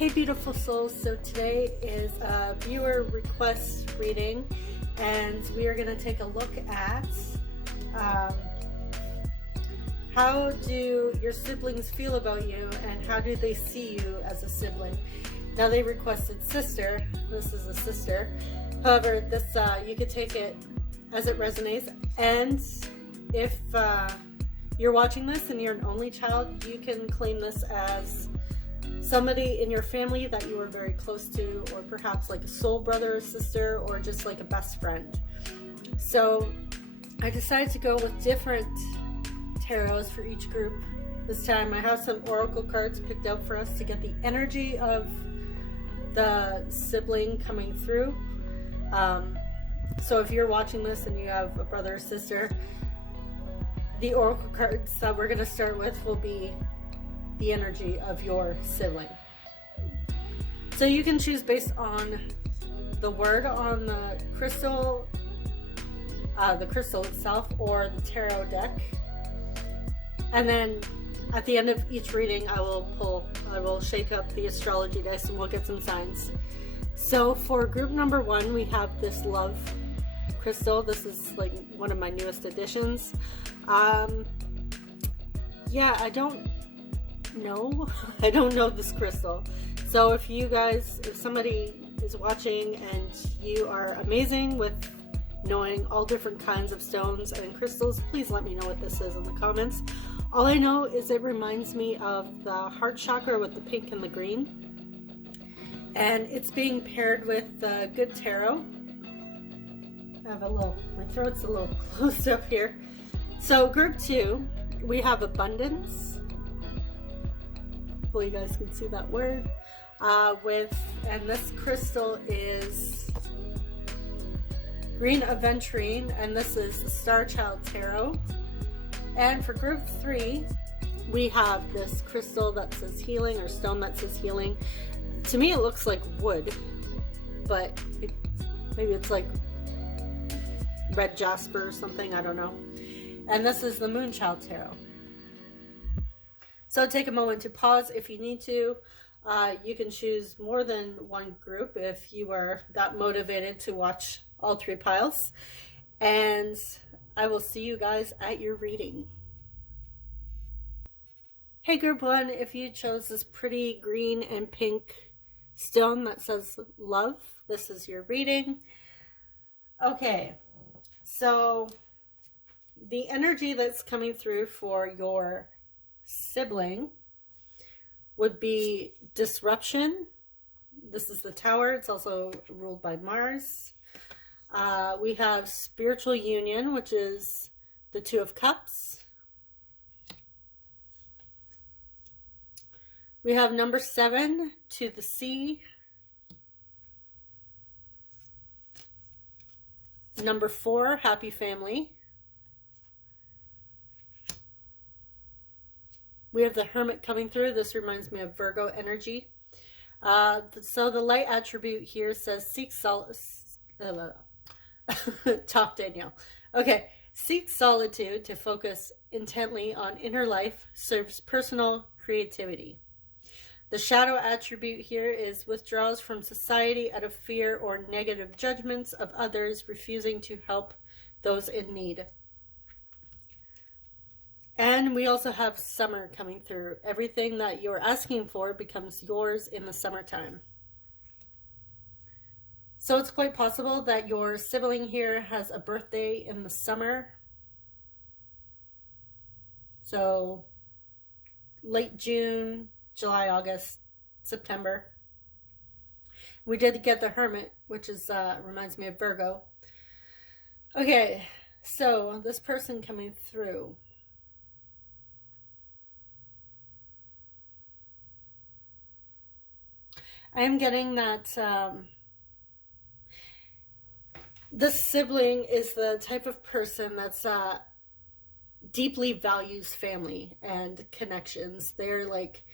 Hey beautiful souls, so today is a viewer request reading and we are going to take a look at how do your siblings feel about you and how do they see you as a sibling. Now they requested sister, this is a sister, however this you could take it as it resonates, and if you're watching this and you're an only child, you can claim this as somebody in your family that you are very close to, or perhaps like a soul brother or sister, or just like a best friend. So I decided to go with different tarots for each group this time. I have some oracle cards picked out for us to get the energy of the sibling coming through. So if you're watching this and you have a brother or sister, the oracle cards that we're going to start with will be the energy of your sibling. So you can choose based on the word on the crystal itself, or the tarot deck. And then at the end of each reading, I will shake up the astrology dice and we'll get some signs. So for group number 1, we have this love crystal. This is like one of my newest additions. Yeah, I don't know this crystal. So if somebody is watching and you are amazing with knowing all different kinds of stones and crystals, please let me know what this is in the comments. All I know is it reminds me of the heart chakra with the pink and the green, and it's being paired with the good tarot. My throat's a little closed up here. So group 2, we have abundance. Hopefully you guys can see that word. And this crystal is green aventurine, and this is the Star Child Tarot. And for group 3, we have this crystal that says healing, or stone that says healing. To me it looks like wood, but maybe it's like red jasper or something, I don't know. And this is the Moonchild Tarot. So take a moment to pause if you need to. You can choose more than one group if you are that motivated to watch all 3 piles. And I will see you guys at your reading. Hey group 1, if you chose this pretty green and pink stone that says love, this is your reading. Okay, so the energy that's coming through for your sibling would be disruption. This is the Tower. It's also ruled by Mars. We have spiritual union, which is the 2 of Cups. We have number 7, to the sea. Number 4, happy family. We have the Hermit coming through. This reminds me of Virgo energy. So the light attribute here says seek solace. Talk, Danielle. Okay. Seek solitude to focus intently on inner life, serves personal creativity. The shadow attribute here is withdrawals from society out of fear or negative judgments of others, refusing to help those in need. And we also have summer coming through. Everything that you're asking for becomes yours in the summertime. So it's quite possible that your sibling here has a birthday in the summer. So late June, July, August, September. We did get the Hermit, which is reminds me of Virgo. Okay, so this person coming through. I am getting that this sibling is the type of person that's deeply values family and connections. They're like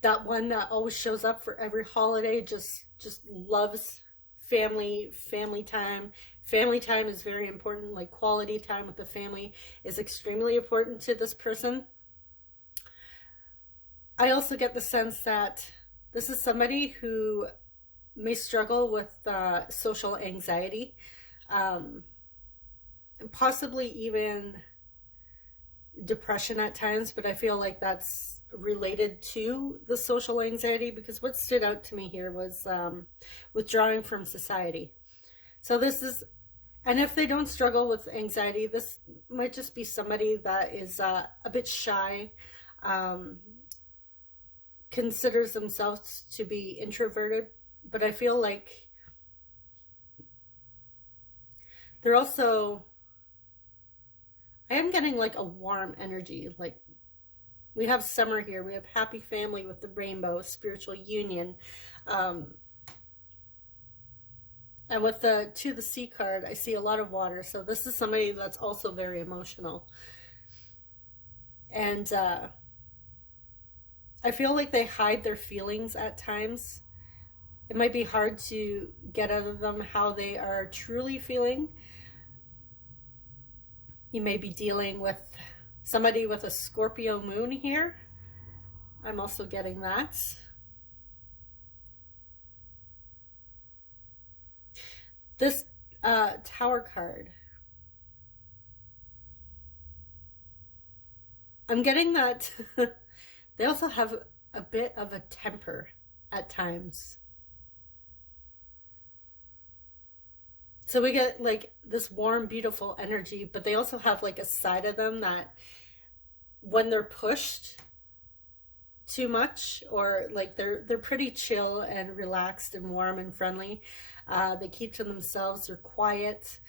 that one that always shows up for every holiday, just loves family time. Family time is very important. Like quality time with the family is extremely important to this person. I also get the sense that this is somebody who may struggle with social anxiety, possibly even depression at times, but I feel like that's related to the social anxiety, because what stood out to me here was withdrawing from society. So this is, and if they don't struggle with anxiety, this might just be somebody that is a bit shy, considers themselves to be introverted, but I feel like they're also, I am getting like a warm energy. Like we have summer here, we have happy family with the rainbow, spiritual union. And with the To the Sea card, I see a lot of water. So this is somebody that's also very emotional. And I feel like they hide their feelings at times. It might be hard to get out of them how they are truly feeling. You may be dealing with somebody with a Scorpio moon here. I'm also getting that. This Tower card, I'm getting that they also have a bit of a temper at times. So we get like this warm, beautiful energy, but they also have like a side of them that when they're pushed too much, or like they're pretty chill and relaxed and warm and friendly. They keep to themselves, they're quiet.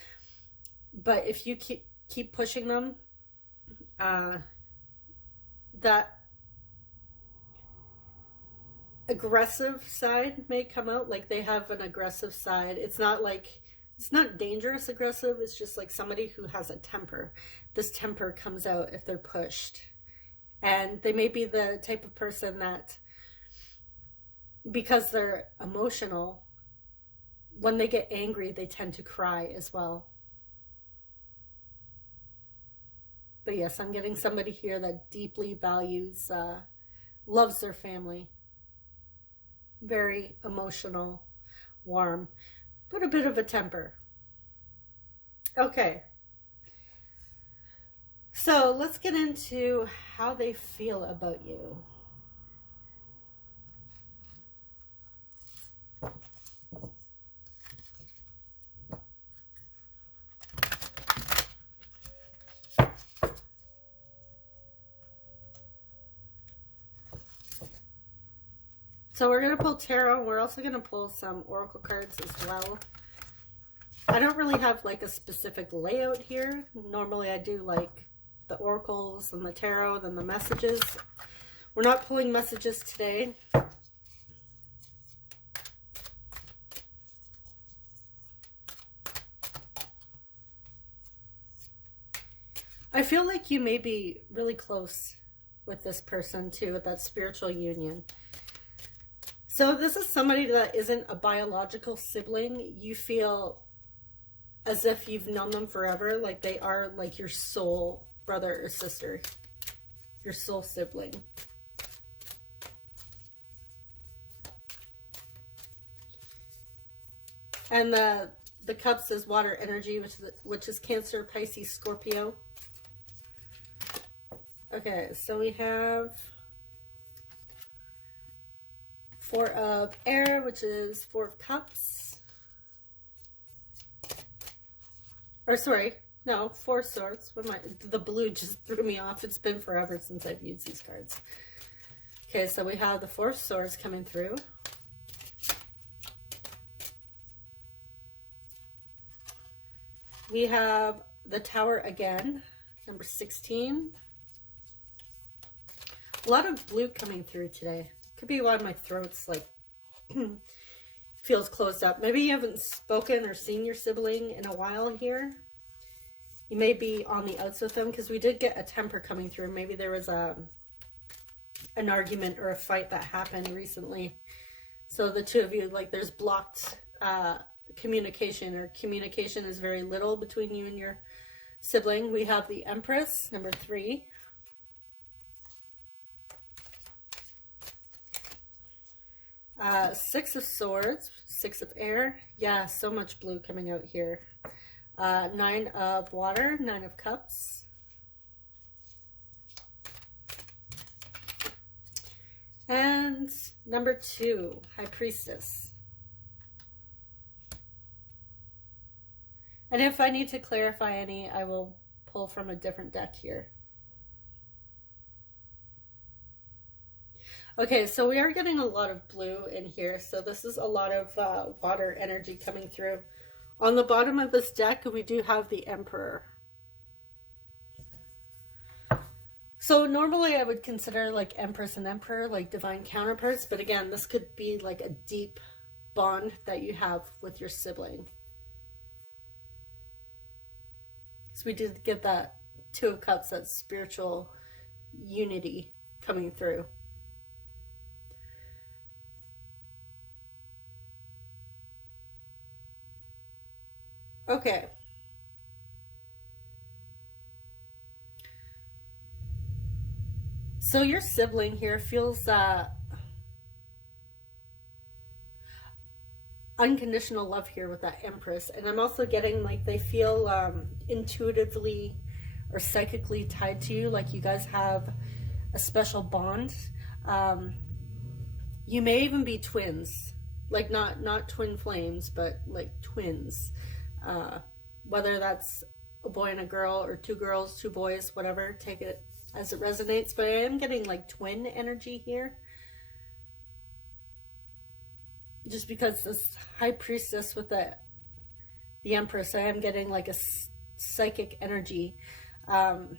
But if you keep pushing them, that aggressive side may come out. Like they have an aggressive side. It's not dangerous aggressive, it's just like somebody who has a temper. This temper comes out if they're pushed. And they may be the type of person that, because they're emotional, when they get angry, they tend to cry as well. But yes, I'm getting somebody here that deeply values, loves their family. Very emotional, warm, but a bit of a temper. Okay. So let's get into how they feel about you. So we're going to pull tarot. We're also going to pull some oracle cards as well. I don't really have like a specific layout here. Normally I do like the oracles and the tarot, then the messages. We're not pulling messages today. I feel like you may be really close with this person too, with that spiritual union. So this is somebody that isn't a biological sibling. You feel as if you've known them forever, like they are like your soul brother or sister, your soul sibling. And the cups is water energy, which is Cancer, Pisces, Scorpio. Okay, so we have Four of Air, which is Four of Cups. Or sorry, no, Four Swords. What am I? The blue just threw me off. It's been forever since I've used these cards. Okay, so we have the Four of Swords coming through. We have the Tower again, number 16. A lot of blue coming through today. Could be why my throat's like feels closed up. Maybe you haven't spoken or seen your sibling in a while here. You may be on the outs with them, because we did get a temper coming through. Maybe there was an argument or a fight that happened recently. So the two of you, like there's blocked communication, or communication is very little between you and your sibling. We have the Empress, number 3. Six of Swords, Six of Air. Yeah, so much blue coming out here. Nine of Water, Nine of Cups. And number 2, High Priestess. And if I need to clarify any, I will pull from a different deck here. Okay, so we are getting a lot of blue in here. So this is a lot of water energy coming through. On the bottom of this deck, we do have the Emperor. So normally I would consider like Empress and Emperor like divine counterparts. But again, this could be like a deep bond that you have with your sibling. So we did get that Two of Cups, that spiritual unity coming through. Okay. So your sibling here feels unconditional love here with that Empress. And I'm also getting like they feel intuitively or psychically tied to you, like you guys have a special bond. You may even be twins, like not twin flames, but like twins. Whether that's a boy and a girl, or two girls, two boys, whatever, take it as it resonates. But I am getting like twin energy here. Just because this High Priestess with the Empress, I am getting like a psychic energy. But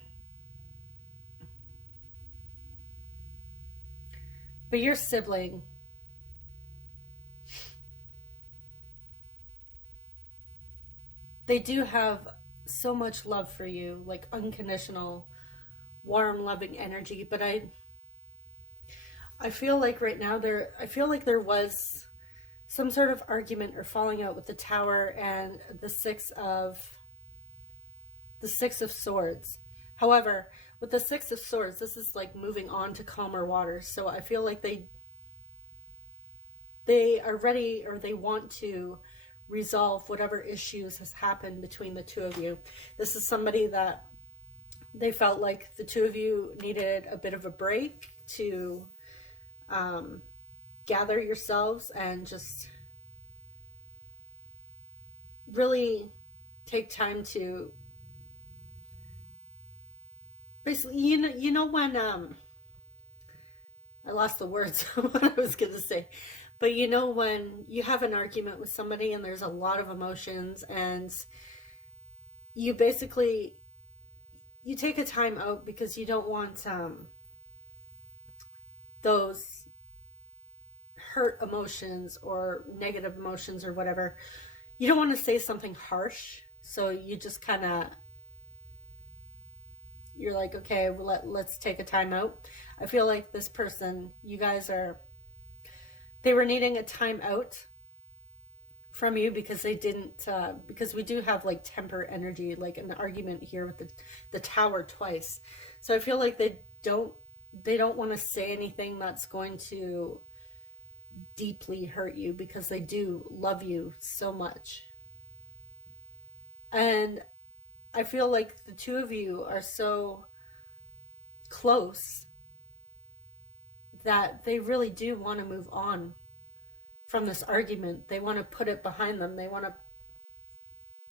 your sibling, they do have so much love for you, like unconditional, warm, loving energy. But I feel like right now I feel like there was some sort of argument or falling out with the Tower and the Six of Swords. However, with the Six of Swords, this is like moving on to calmer waters. So I feel like they are ready, or they want to resolve whatever issues has happened between the two of you. This is somebody that they felt like the two of you needed a bit of a break to gather yourselves and just really take time to basically, you know when I lost the words of what I was gonna say. But you know when you have an argument with somebody and there's a lot of emotions, and you basically, you take a time out because you don't want those hurt emotions or negative emotions or whatever. You don't want to say something harsh, so you just kind of, you're like, okay, well, let's take a time out. I feel like this person, you guys they were needing a time out from you because they didn't, because we do have like temper energy, like an argument here with the Tower twice. So I feel like they don't want to say anything that's going to deeply hurt you, because they do love you so much. And I feel like the two of you are so close that they really do want to move on from this argument. They want to put it behind them. They want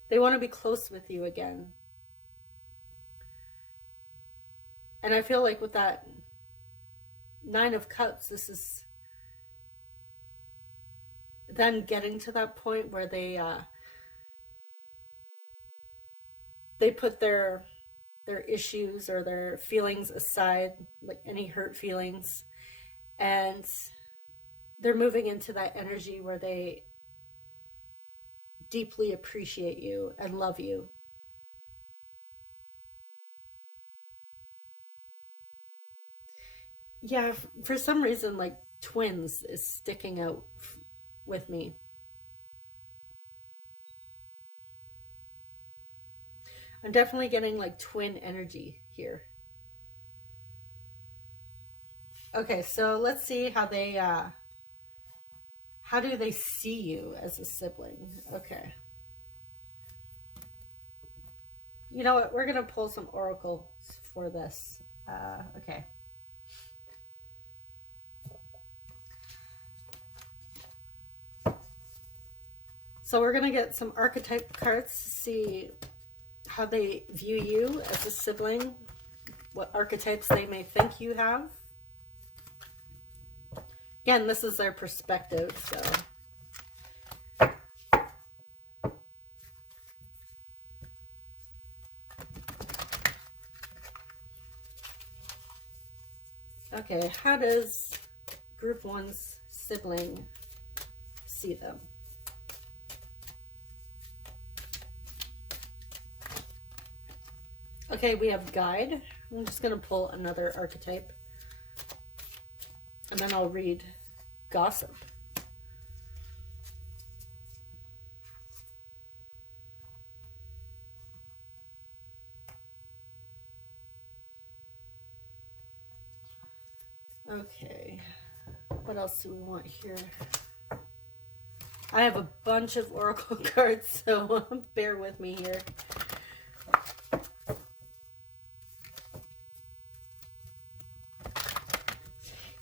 to be close with you again. And I feel like with that Nine of Cups, this is them getting to that point where they put their issues or their feelings aside, like any hurt feelings, and they're moving into that energy where they deeply appreciate you and love you. Yeah, for some reason, like twins is sticking out with me. I'm definitely getting like twin energy here. Okay, so let's see how they How do they see you as a sibling? Okay. You know what? We're going to pull some oracles for this. Okay. So we're going to get some archetype cards to see how they view you as a sibling, what archetypes they may think you have. Again, this is their perspective, so. Okay, how does group one's sibling see them? Okay, we have guide. I'm just going to pull another archetype. And then I'll read gossip. Okay, what else do we want here? I have a bunch of oracle cards, so bear with me here.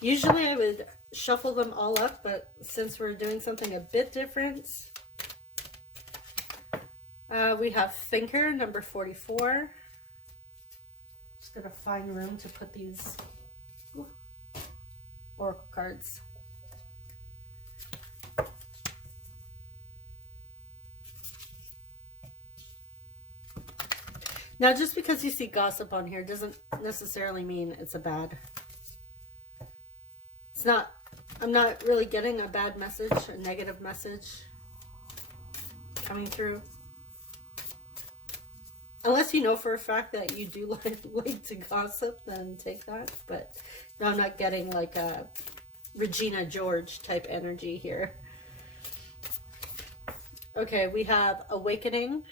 Usually I would shuffle them all up, but since we're doing something a bit different, we have Thinker, number 44. Just gonna find room to put these oracle cards. Now, just because you see gossip on here doesn't necessarily mean it's a bad. It's not, I'm not really getting a bad message, a negative message coming through. Unless you know for a fact that you do like to gossip, then take that. But no, I'm not getting like a Regina George type energy here. Okay, we have awakening,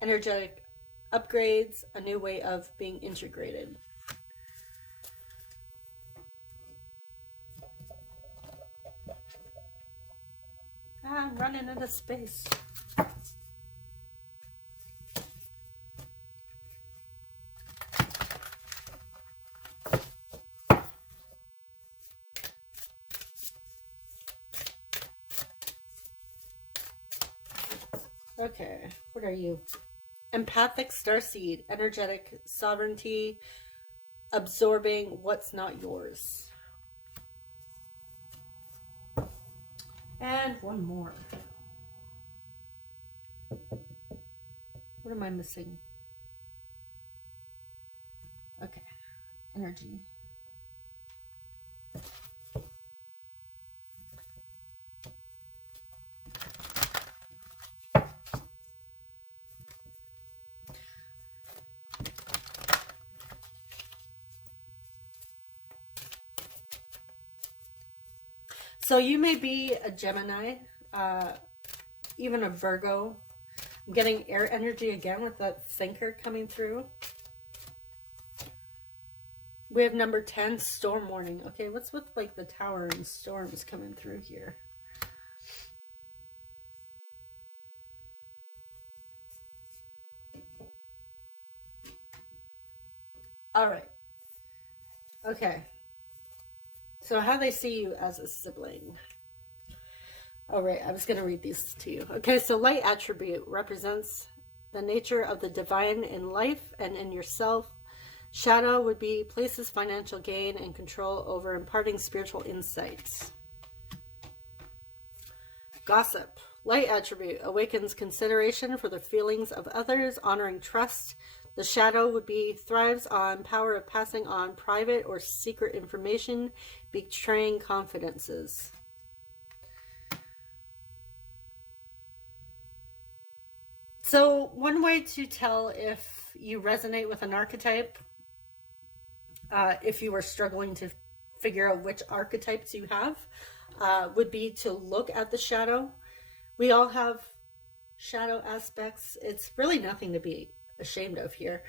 energetic upgrades, a new way of being integrated. I'm running out of space. Okay, what are you? Empathic starseed, energetic sovereignty, absorbing what's not yours. And one more. What am I missing? Okay, energy. So you may be a Gemini, even a Virgo. I'm getting air energy again with that thinker coming through. We have number 10, storm warning. Okay, what's with like the tower and storms coming through here? All right. Okay. So how they see you as a sibling. All right, I was going to read these to you. Okay, so light attribute represents the nature of the divine in life and in yourself. Shadow would be places financial gain and control over imparting spiritual insights. Gossip. Light attribute awakens consideration for the feelings of others, honoring trust. The shadow would be thrives on power of passing on private or secret information, betraying confidences. So one way to tell if you resonate with an archetype, if you are struggling to figure out which archetypes you have, would be to look at the shadow. We all have shadow aspects. It's really nothing to be ashamed of here.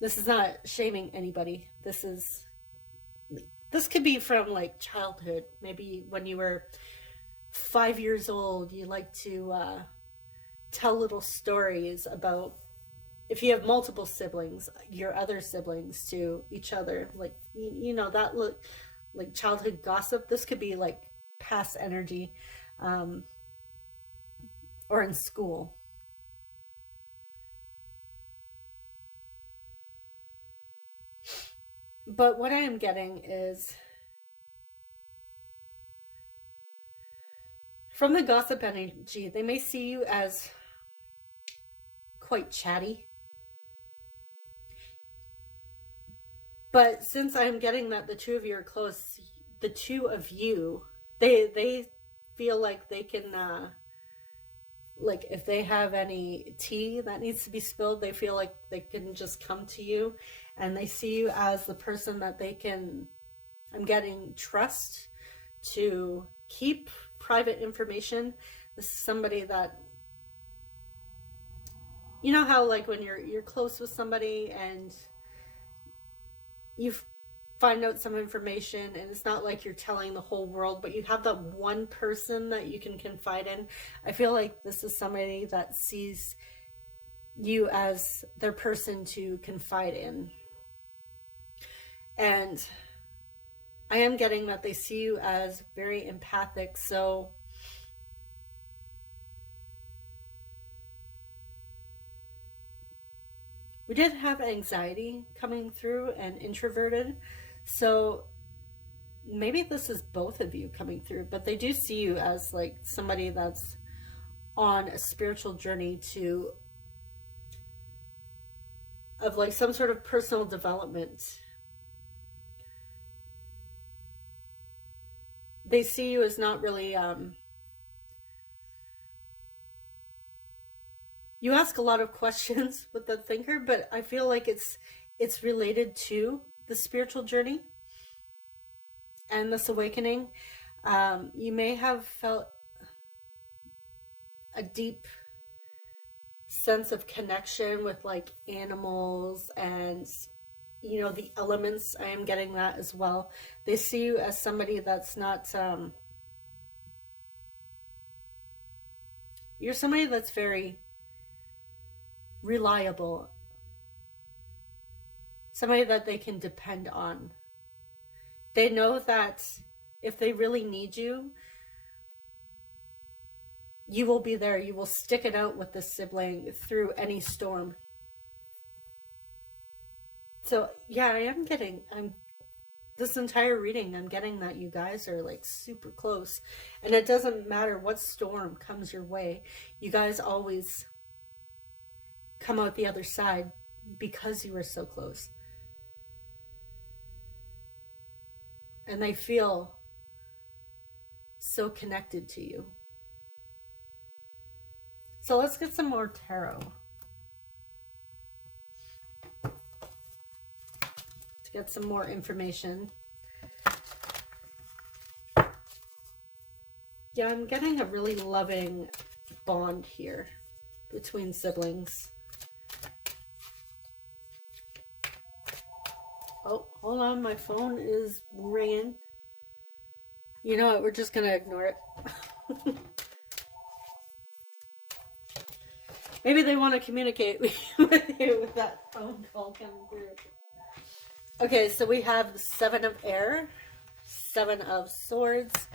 This is not shaming anybody. This could be from like childhood, maybe when you were 5 years old, you like to tell little stories about, if you have multiple siblings, your other siblings to each other, like, you know, that look like childhood gossip. This could be like past energy, or in school. But what I am getting is, from the gossip energy, they may see you as quite chatty. But since I'm getting that the two of you are close, the two of you, they feel like they can, like if they have any tea that needs to be spilled, they feel like they can just come to you, and they see you as the person that they can, I'm getting, trust to keep private information. This is somebody that, you know how like when you're close with somebody and you find out some information, and it's not like you're telling the whole world, but you have that one person that you can confide in. I feel like this is somebody that sees you as their person to confide in. And I am getting that they see you as very empathic. So we did have anxiety coming through and introverted. So maybe this is both of you coming through, but they do see you as like somebody that's on a spiritual journey of like some sort of personal development. They see you as not really, you ask a lot of questions with the thinker, but I feel like it's related to the spiritual journey and this awakening. You may have felt a deep sense of connection with like animals and, you know, the elements. I am getting that as well. They see you as somebody that's not, you're somebody that's very reliable, somebody that they can depend on. They know that if they really need you, you will be there. You will stick it out with this sibling through any storm. So yeah, I am getting, this entire reading, I'm getting that you guys are like super close, and it doesn't matter what storm comes your way, you guys always come out the other side because you were so close. And they feel so connected to you. So let's get some more tarot to get some more information. Yeah, I'm getting a really loving bond here between siblings. Oh, hold on, my phone is ringing. You know what, we're just gonna ignore it. Maybe they want to communicate with you with that phone call coming through. Okay, so we have the Seven of Air, Seven of Swords,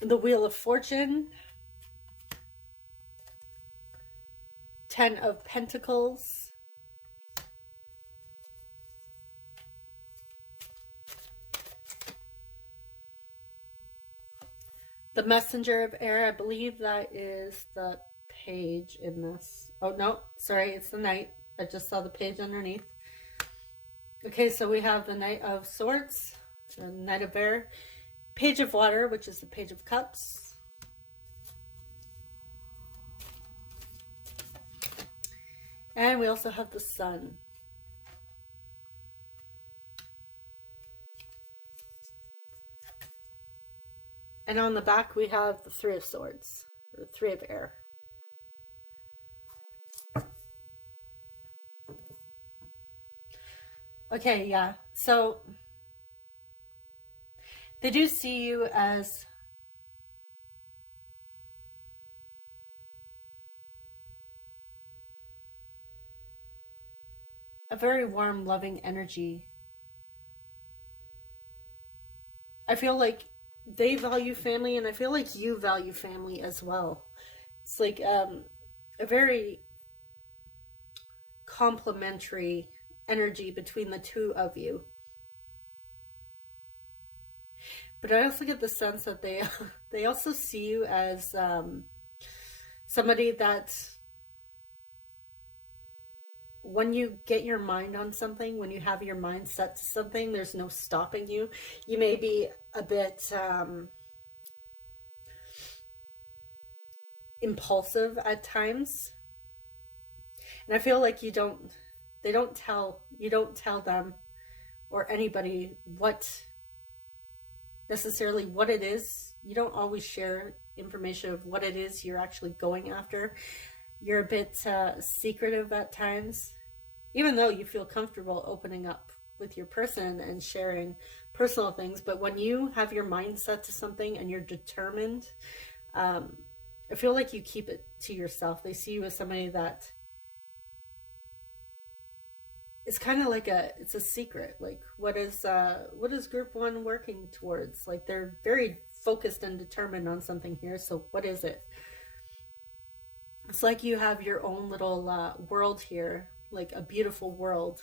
the Wheel of Fortune, Ten of Pentacles, the Messenger of Air. I believe that is the page in this. Oh, no, sorry, it's the Knight. I just saw the page underneath. Okay, so we have the Knight of Swords, or the Knight of Air, Page of Water, which is the Page of Cups, and we also have the Sun. And on the back, we have the Three of Swords, or the Three of Air. Okay, yeah. So they do see you as a very warm, loving energy. I feel like they value family, and I feel like you value family as well. It's like a very complementary energy between the two of you. But I also get the sense that they also see you as somebody that when you get your mind on something, when you have your mind set to something, there's no stopping you. You may be a bit impulsive at times, and I feel like you don't tell them or anybody necessarily what it is. You don't always share information of what it is you're actually going after. You're a bit secretive at times, even though you feel comfortable opening up with your person and sharing personal things. But when you have your mind set to something and you're determined, I feel like you keep it to yourself. They see you as somebody that it's kind of like it's a secret. Like what is group one working towards? Like they're very focused and determined on something here. So what is it? It's like you have your own little world here, like a beautiful world.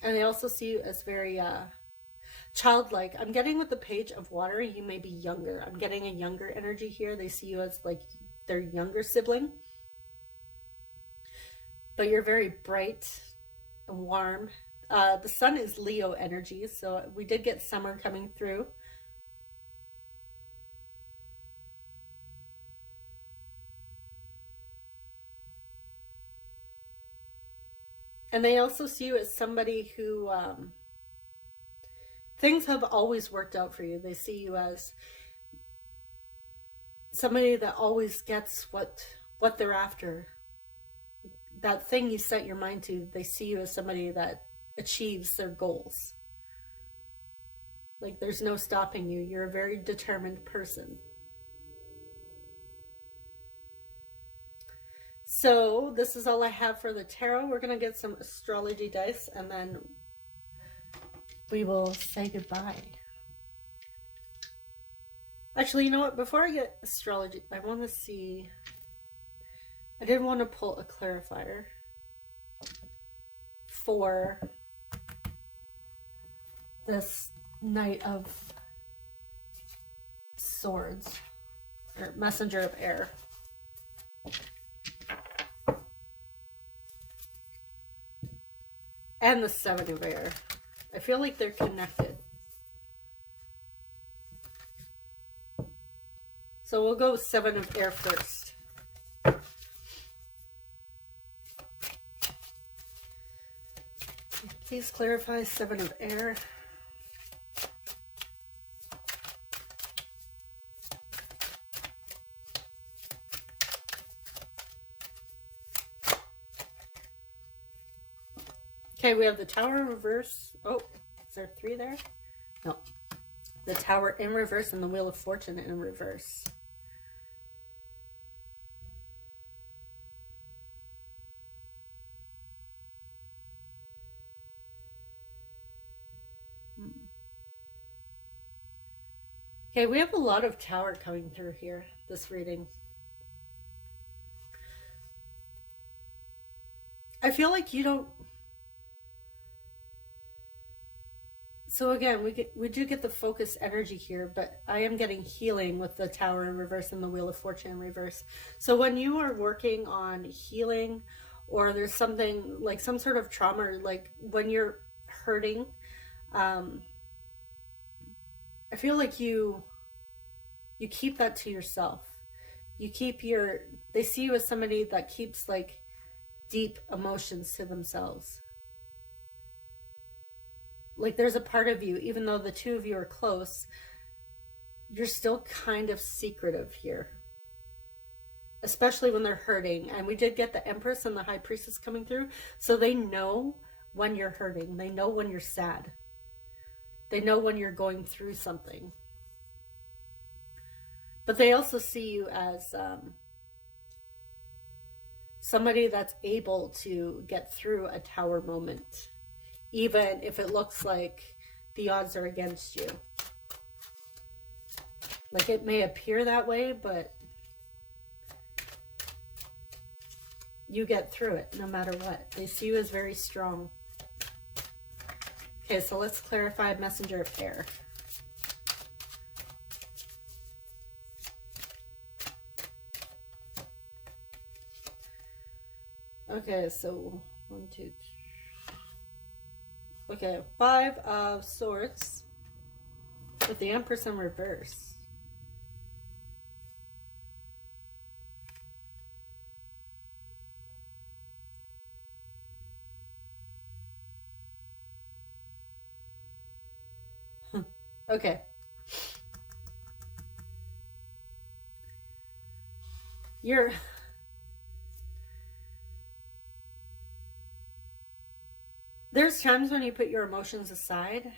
And I also see you as very childlike. I'm getting with the Page of Water, you may be younger. I'm getting a younger energy here. They see you as like their younger sibling. But you're very bright and warm. The sun is Leo energy, so we did get summer coming through. And they also see you as somebody who things have always worked out for you. They see you as somebody that always gets what they're after. That thing you set your mind to, they see you as somebody that achieves their goals. Like there's no stopping you. You're a very determined person. So this is all I have for the tarot. We're going to get some astrology dice and then we will say goodbye. Actually, you know what? Before I get astrology, I want to see... I did want to pull a clarifier for this Knight of Swords, or Messenger of Air. And the Seven of Air. I feel like they're connected. So we'll go with Seven of Air first. Please clarify Seven of Air. Okay, we have the Tower in reverse. Oh, is there 3 there? No. The Tower in reverse and the Wheel of Fortune in reverse. Okay, we have a lot of Tower coming through here, this reading. I feel like you don't... So again, we do get the focus energy here, but I am getting healing with the Tower in reverse and the Wheel of Fortune in reverse. So when you are working on healing, or there's something like some sort of trauma, like when you're hurting, I feel like you keep that to yourself. You keep they see you as somebody that keeps like deep emotions to themselves. Like there's a part of you, even though the two of you are close, you're still kind of secretive here. especially when they're hurting. And we did get the Empress and the High Priestess coming through, so they know when you're hurting. They know when you're sad. They know when you're going through something. But they also see you as somebody that's able to get through a tower moment, even if it looks like the odds are against you. Like, it may appear that way, but you get through it no matter what. They see you as very strong. Okay, so let's clarify messenger of air. Okay, so 1, 2, 3. Okay, 5 of Swords with the Empress in reverse. Okay. There's times when you put your emotions aside.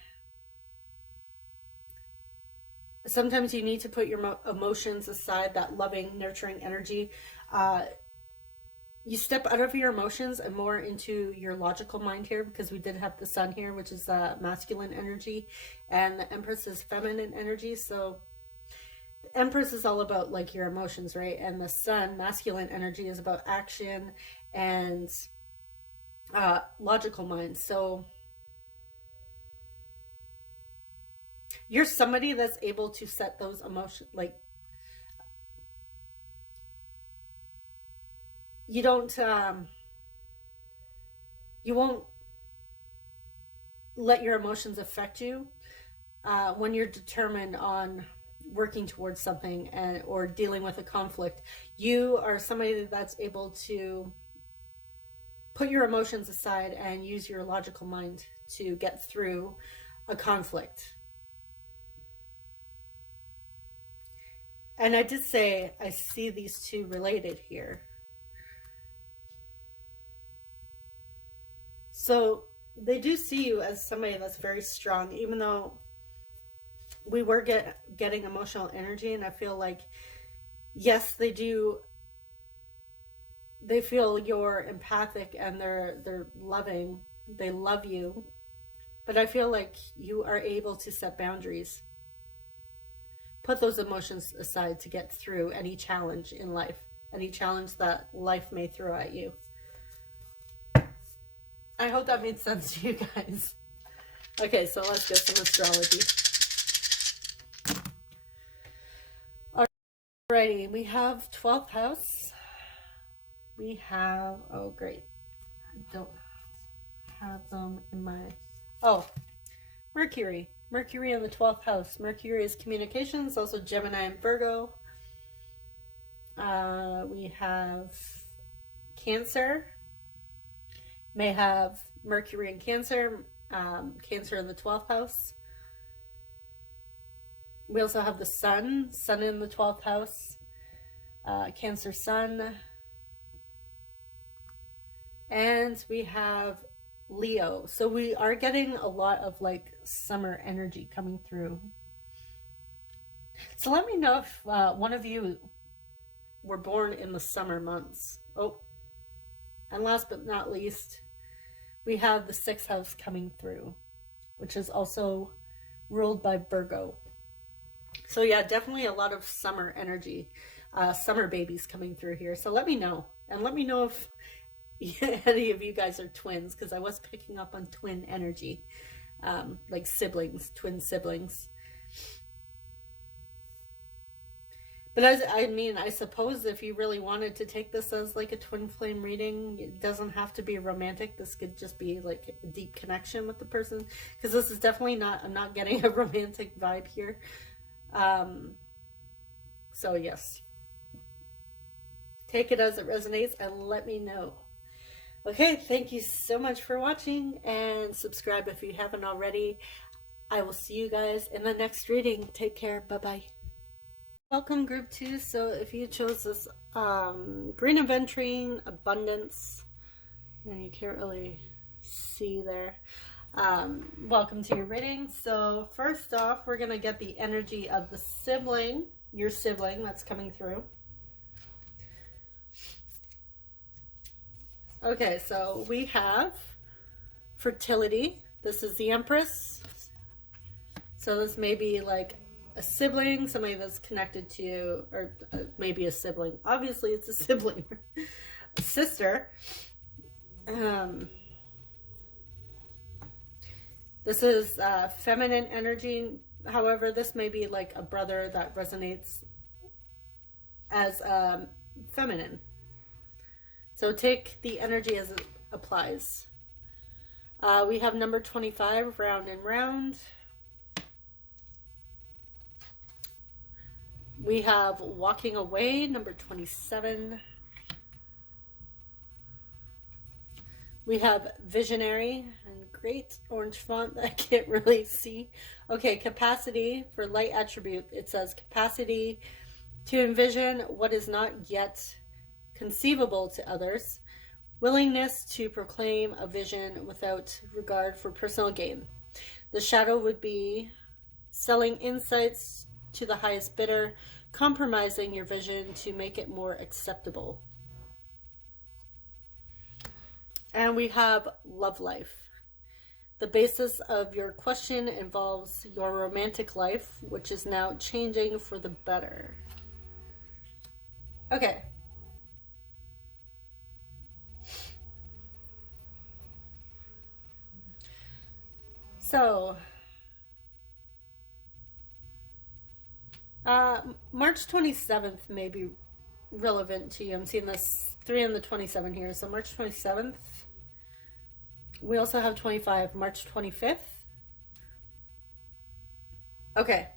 Sometimes you need to put your emotions aside, that loving, nurturing energy. You step out of your emotions and more into your logical mind here, because we did have the Sun here, which is masculine energy, and the Empress is feminine energy. So the Empress is all about like your emotions, right? And the Sun, masculine energy, is about action and logical mind. So you're somebody that's able to set those emotions, like, you don't you won't let your emotions affect you when you're determined on working towards something or dealing with a conflict. You are somebody that's able to put your emotions aside and use your logical mind to get through a conflict. And I did say I see these two related here. So they do see you as somebody that's very strong, even though we were getting emotional energy. And I feel like, yes, they do. They feel you're empathic and they're loving. They love you. But I feel like you are able to set boundaries. Put those emotions aside to get through any challenge in life. Any challenge that life may throw at you. I hope that made sense to you guys. Okay, so let's get some astrology. Alrighty, we have 12th house. We have, oh great, I don't have them in my, oh, Mercury. Mercury in the 12th house. Mercury is communications, also Gemini and Virgo. We have Cancer. May have Mercury in Cancer, Cancer in the 12th house. We also have the Sun in the 12th house, Cancer Sun. And we have Leo. So we are getting a lot of like summer energy coming through. So let me know if one of you were born in the summer months. Oh, and last but not least, we have the 6th house coming through, which is also ruled by Virgo. So yeah, definitely a lot of summer energy, summer babies coming through here. So let me know. And let me know if any of you guys are twins, because I was picking up on twin energy, like siblings, twin siblings. But I mean, I suppose if you really wanted to take this as like a twin flame reading, it doesn't have to be romantic. This could just be like a deep connection with the person, because this is definitely not, I'm not getting a romantic vibe here. So yes, take it as it resonates and let me know. Okay, thank you so much for watching, and subscribe if you haven't already. I will see you guys in the next reading. Take care. Bye-bye. Welcome group 2. So if you chose this green aventurine, abundance, and you can't really see there, welcome to your reading. So first off, we're going to get the energy of the sibling, your sibling that's coming through. Okay, so we have fertility. This is the Empress. So this may be like a sibling, somebody that's connected to you, or maybe a sibling. Obviously, it's a sibling, a sister. This is feminine energy. However, this may be like a brother that resonates as feminine. So take the energy as it applies. We have number 25, round and round. We have walking away, number 27. We have visionary, and great orange font that I can't really see. Okay, capacity for light attribute. It says capacity to envision what is not yet conceivable to others. Willingness to proclaim a vision without regard for personal gain. The shadow would be selling insights to the highest bidder, compromising your vision to make it more acceptable. And we have love life. The basis of your question involves your romantic life, which is now changing for the better. Okay. So, March 27th may be relevant to you. I'm seeing this 3 and the 27 here. So March 27th. We also have 25, March 25th. Okay.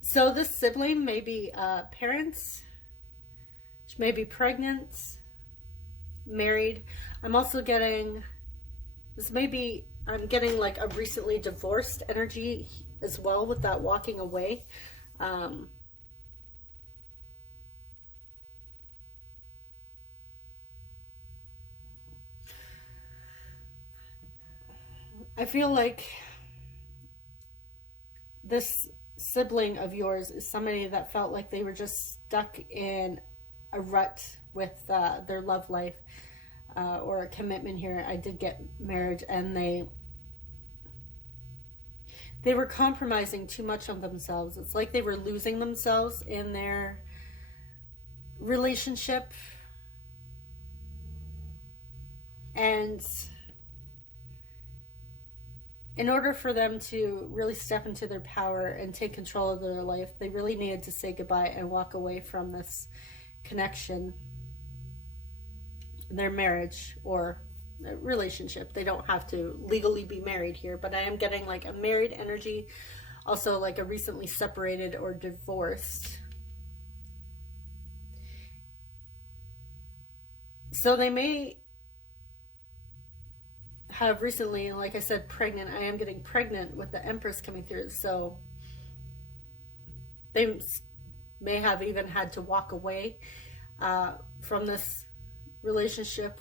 So this sibling may be parents. She may be pregnant, married. I'm also getting, this may be, I'm getting like a recently divorced energy as well with that walking away. I feel like this sibling of yours is somebody that felt like they were just stuck in a rut with their love life or a commitment here. I did get marriage, and they were compromising too much of themselves. It's like they were losing themselves in their relationship. And in order for them to really step into their power and take control of their life, they really needed to say goodbye and walk away from this connection, their marriage or relationship. They don't have to legally be married here, but I am getting like a married energy, also like a recently separated or divorced. So they may have recently, like I said, pregnant. I am getting pregnant with the Empress coming through. So they may have even had to walk away from this relationship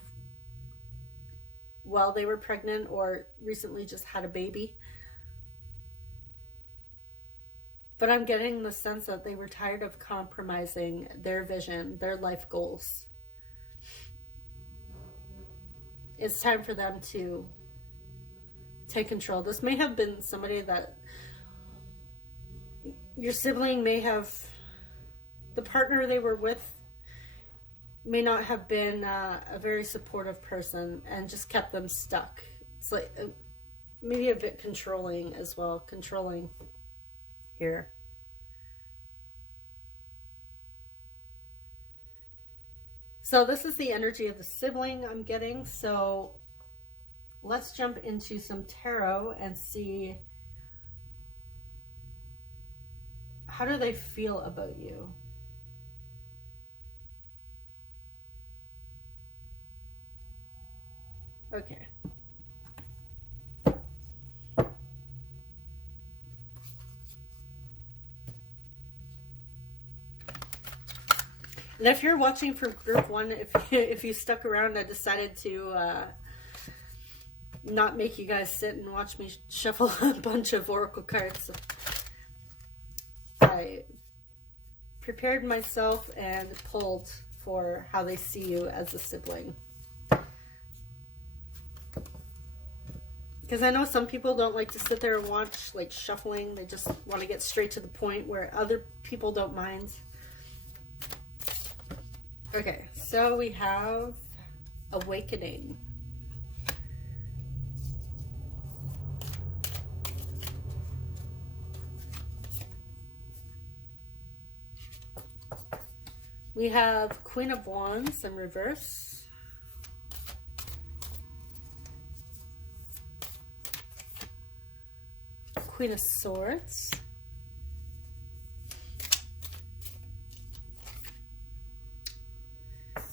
while they were pregnant, or recently just had a baby. But I'm getting the sense that they were tired of compromising their vision, their life goals. It's time for them to take control. This may have been somebody that your sibling may have, the partner they were with may not have been a very supportive person and just kept them stuck. It's like maybe a bit controlling as well, controlling here. So this is the energy of the sibling I'm getting. So let's jump into some tarot and see, how do they feel about you? Okay. And if you're watching for group 1, if you stuck around, I decided to not make you guys sit and watch me shuffle a bunch of oracle cards. I prepared myself and pulled for how they see you as a sibling. Because I know some people don't like to sit there and watch like shuffling. They just want to get straight to the point, where other people don't mind. Okay, so we have awakening. We have Queen of Wands in reverse. Queen of Swords.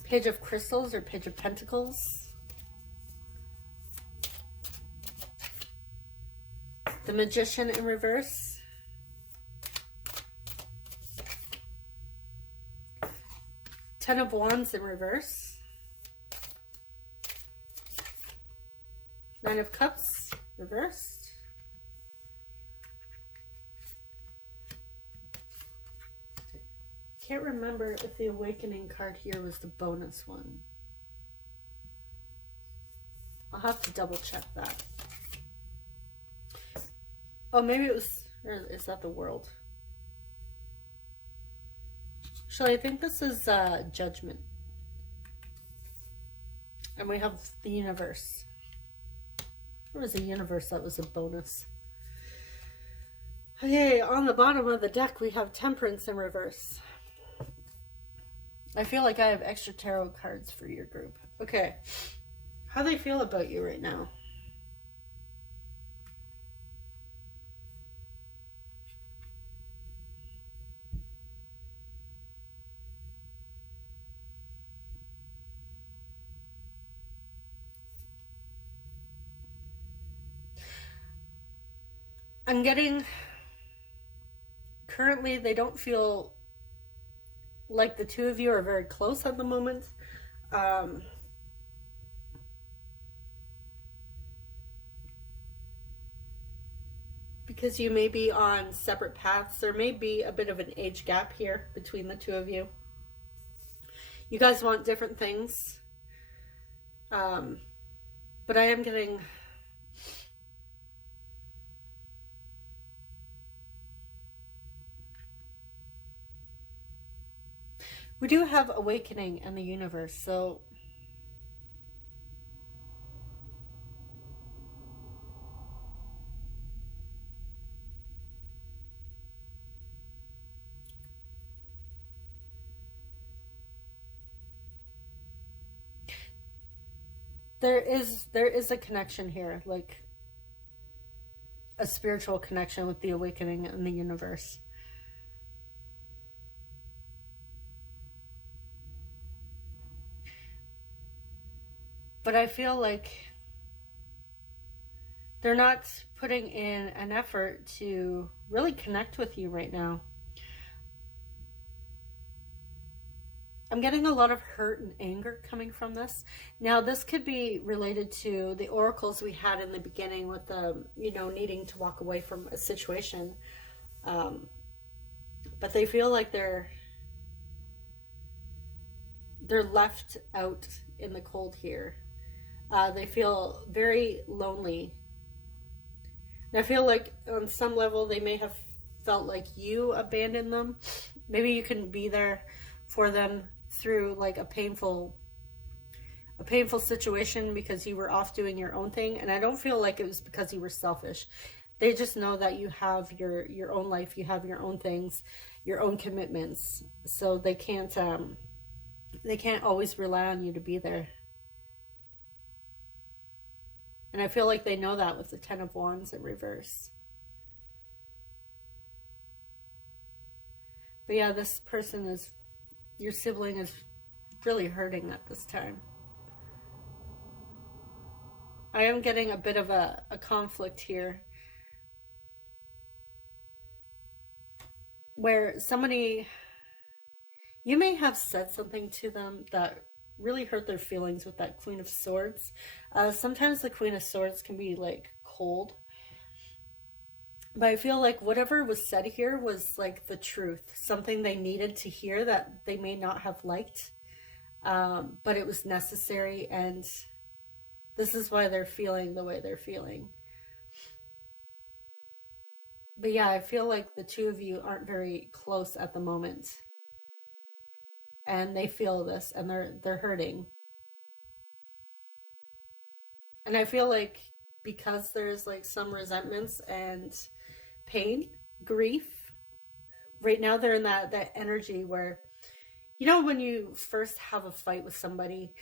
Page of Crystals or Page of Pentacles. The Magician in reverse. Ten of Wands in reverse. Nine of Cups reversed. Can't remember if the awakening card here was the bonus one. I'll have to double check that. Oh, maybe it was, or is that the World? Actually, I think this is Judgment. And we have the Universe. There was a Universe that was a bonus. Okay, on the bottom of the deck, we have Temperance in reverse. I feel like I have extra tarot cards for your group. Okay. How do they feel about you right now? I'm getting, currently they don't feel like the two of you are very close at the moment. Because you may be on separate paths. There may be a bit of an age gap here between the two of you. You guys want different things. But I am getting... We do have awakening in the universe, so there is a connection here, like a spiritual connection with the awakening in the universe. But I feel like they're not putting in an effort to really connect with you right now. I'm getting a lot of hurt and anger coming from this. Now, this could be related to the oracles we had in the beginning with the, needing to walk away from a situation. But they feel like they're left out in the cold here. They feel very lonely. And I feel like on some level they may have felt like you abandoned them. Maybe you couldn't be there for them through like a painful situation because you were off doing your own thing. And I don't feel like it was because you were selfish. They just know that you have your own life, you have your own things, your own commitments. So they can't always rely on you to be there. And I feel like they know that with the Ten of Wands in reverse. But yeah, this person your sibling is really hurting at this time. I am getting a bit of a conflict here. Where somebody, You may have said something to them that really hurt their feelings with that Queen of Swords. Sometimes the Queen of Swords can be like cold, but I feel like whatever was said here was like the truth, something they needed to hear that they may not have liked, but it was necessary, and this is why they're feeling the way they're feeling. But yeah, I feel like the two of you aren't very close at the moment, and they feel this, and they're hurting. And I feel like because there's like some resentments and pain, grief, right now they're in that energy where, you know, when you first have a fight with somebody,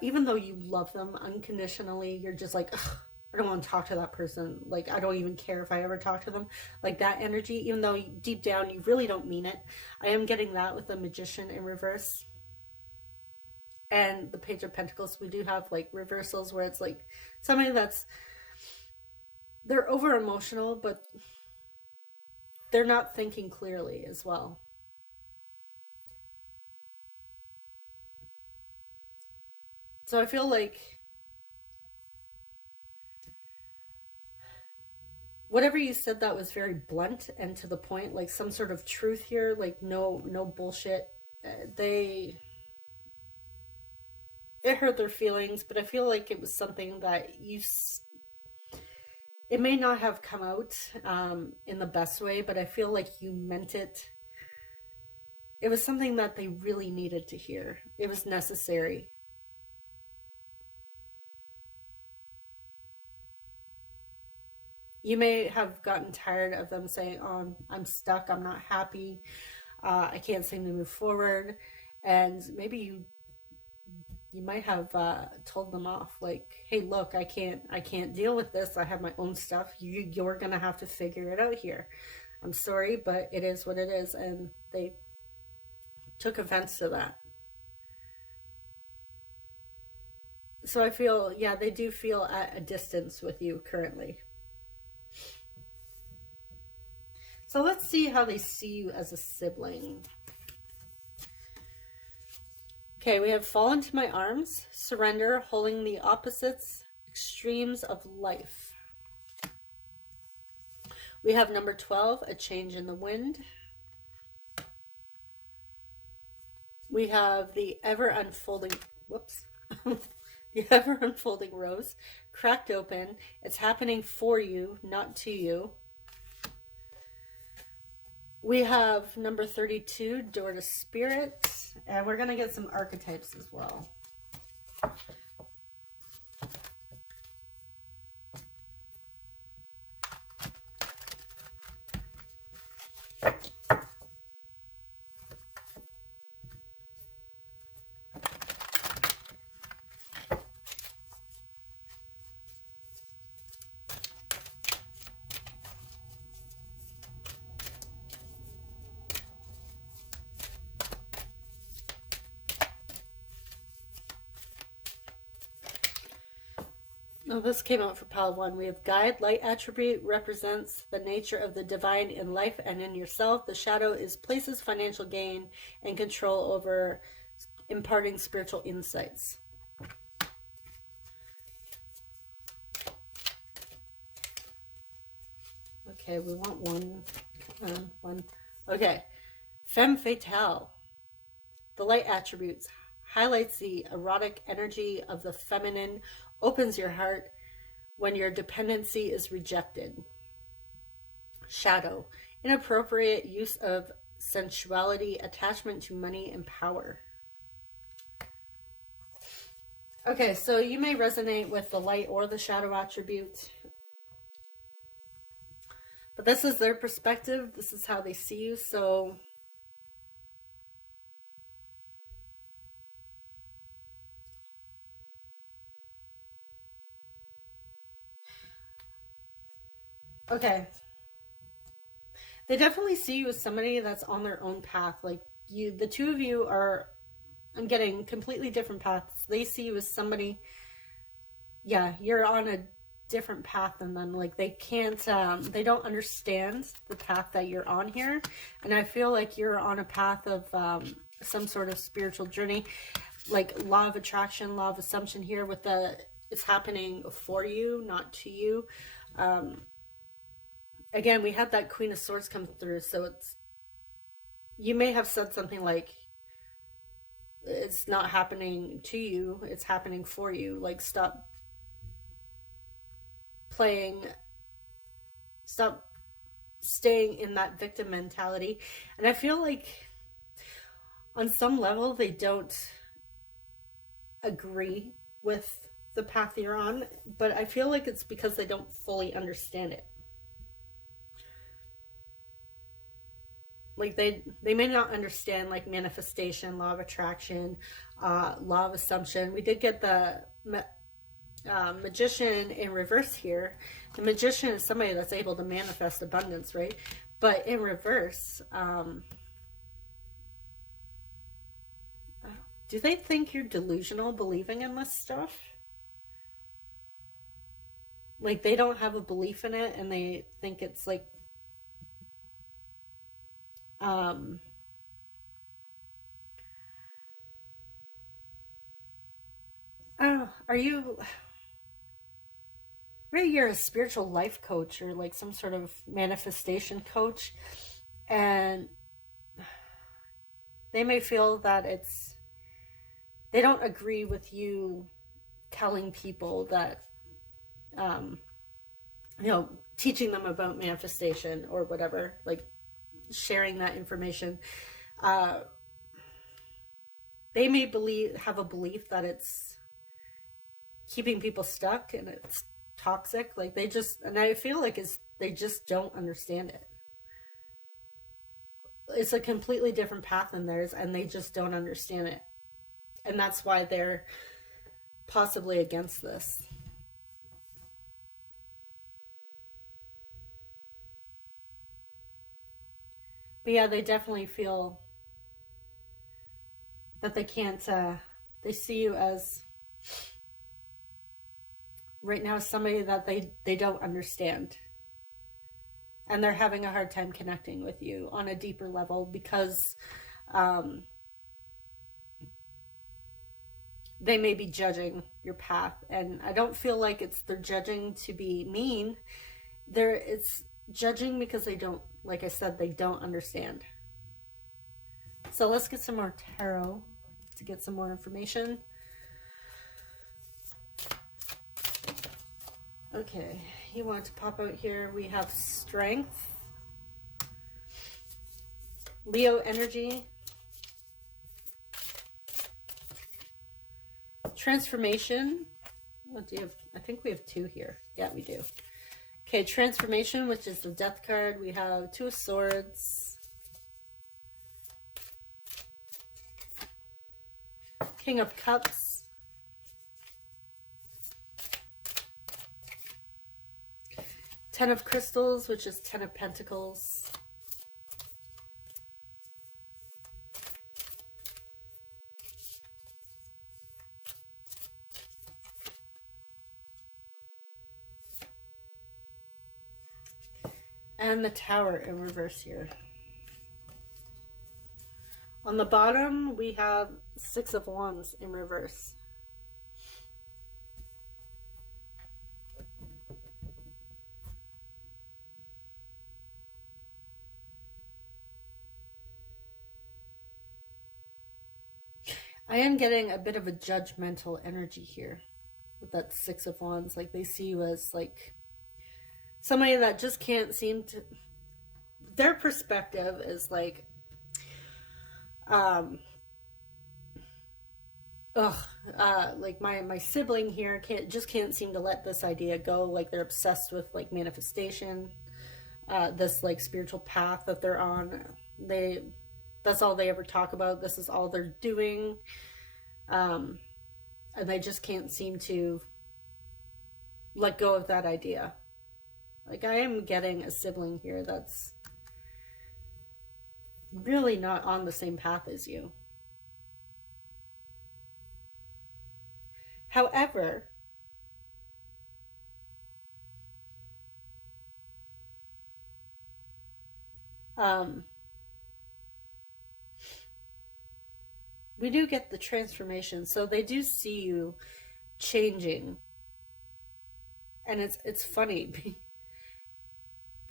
even though you love them unconditionally, you're just like, ugh, I don't want to talk to that person. Like, I don't even care if I ever talk to them. Like that energy, even though deep down you really don't mean it. I am getting that with the Magician in reverse. And the Page of Pentacles, we do have like reversals where it's like somebody that's, they're over emotional, but they're not thinking clearly as well. So I feel like whatever you said that was very blunt and to the point, like some sort of truth here, like no bullshit. It hurt their feelings, but I feel like it was something that it may not have come out in the best way, but I feel like you meant it. It was something that they really needed to hear. It was necessary. You may have gotten tired of them saying, oh, I'm stuck, I'm not happy, I can't seem to move forward. And maybe you might have told them off, like, hey, look, I can't deal with this. I have my own stuff. You're gonna have to figure it out here. I'm sorry, but it is what it is. And they took offense to that. So I feel, yeah, they do feel at a distance with you currently. So let's see how they see you as a sibling. Okay, we have fall into my arms, surrender, holding the opposites, extremes of life. We have number 12, a change in the wind. We have the ever unfolding, whoops, the ever unfolding rose, cracked open. It's happening for you, not to you. We have number 32, door to spirit, and we're going to get some archetypes as well. Now this came out for pile 1. We have guide. Light attribute represents the nature of the divine in life and in yourself. The shadow is places financial gain and control over imparting spiritual insights. Okay, we want one. Okay, femme fatale. The light attributes highlights the erotic energy of the feminine, opens your heart when your dependency is rejected. Shadow, inappropriate use of sensuality, attachment to money and power. Okay, so you may resonate with the light or the shadow attribute, but this is their perspective. This is how they see you. So okay, they definitely see you as somebody that's on their own path. Like the two of you are, I'm getting completely different paths. They see you as somebody, yeah, you're on a different path than them. Like they can't, they don't understand the path that you're on here. And I feel like you're on a path of some sort of spiritual journey, like law of attraction, law of assumption here with it's happening for you, not to you. Again, we had that Queen of Swords come through, so you may have said something like, it's not happening to you, it's happening for you. Like, stop staying in that victim mentality. And I feel like on some level they don't agree with the path you're on, but I feel like it's because they don't fully understand it. Like they may not understand like manifestation, law of attraction, law of assumption. We did get the Magician in reverse here. The Magician is somebody that's able to manifest abundance, right? But in reverse, do they think you're delusional believing in this stuff? Like they don't have a belief in it, and they think it's like maybe you're a spiritual life coach or like some sort of manifestation coach, and they may feel that they don't agree with you telling people that, teaching them about manifestation or whatever, like sharing that information. They may have a belief that it's keeping people stuck and it's toxic. Like and I feel like they just don't understand it. It's a completely different path than theirs, and they just don't understand it. And that's why they're possibly against this. But yeah, they definitely feel that they can't, they see you as, right now, somebody that they don't understand. And they're having a hard time connecting with you on a deeper level because they may be judging your path. And I don't feel like they're judging to be mean. It's judging because they don't, like I said, they don't understand. So let's get some more tarot to get some more information. Okay, you want to pop out here. We have strength, Leo energy, transformation. What do you have? I think we have two here. Yeah, we do. Okay, transformation, which is the death card. We have Two of Swords, King of Cups, Ten of Crystals, which is Ten of Pentacles, and the Tower in reverse here. On the bottom, we have Six of Wands in reverse. I am getting a bit of a judgmental energy here with that Six of Wands. Like they see you as like somebody that just can't seem to, their perspective is like, like my sibling here can't seem to let this idea go. Like they're obsessed with like manifestation, this like spiritual path that they're on. That's all they ever talk about. This is all they're doing. And they just can't seem to let go of that idea. Like I am getting a sibling here that's really not on the same path as you. However, we do get the transformation. So they do see you changing. And it's funny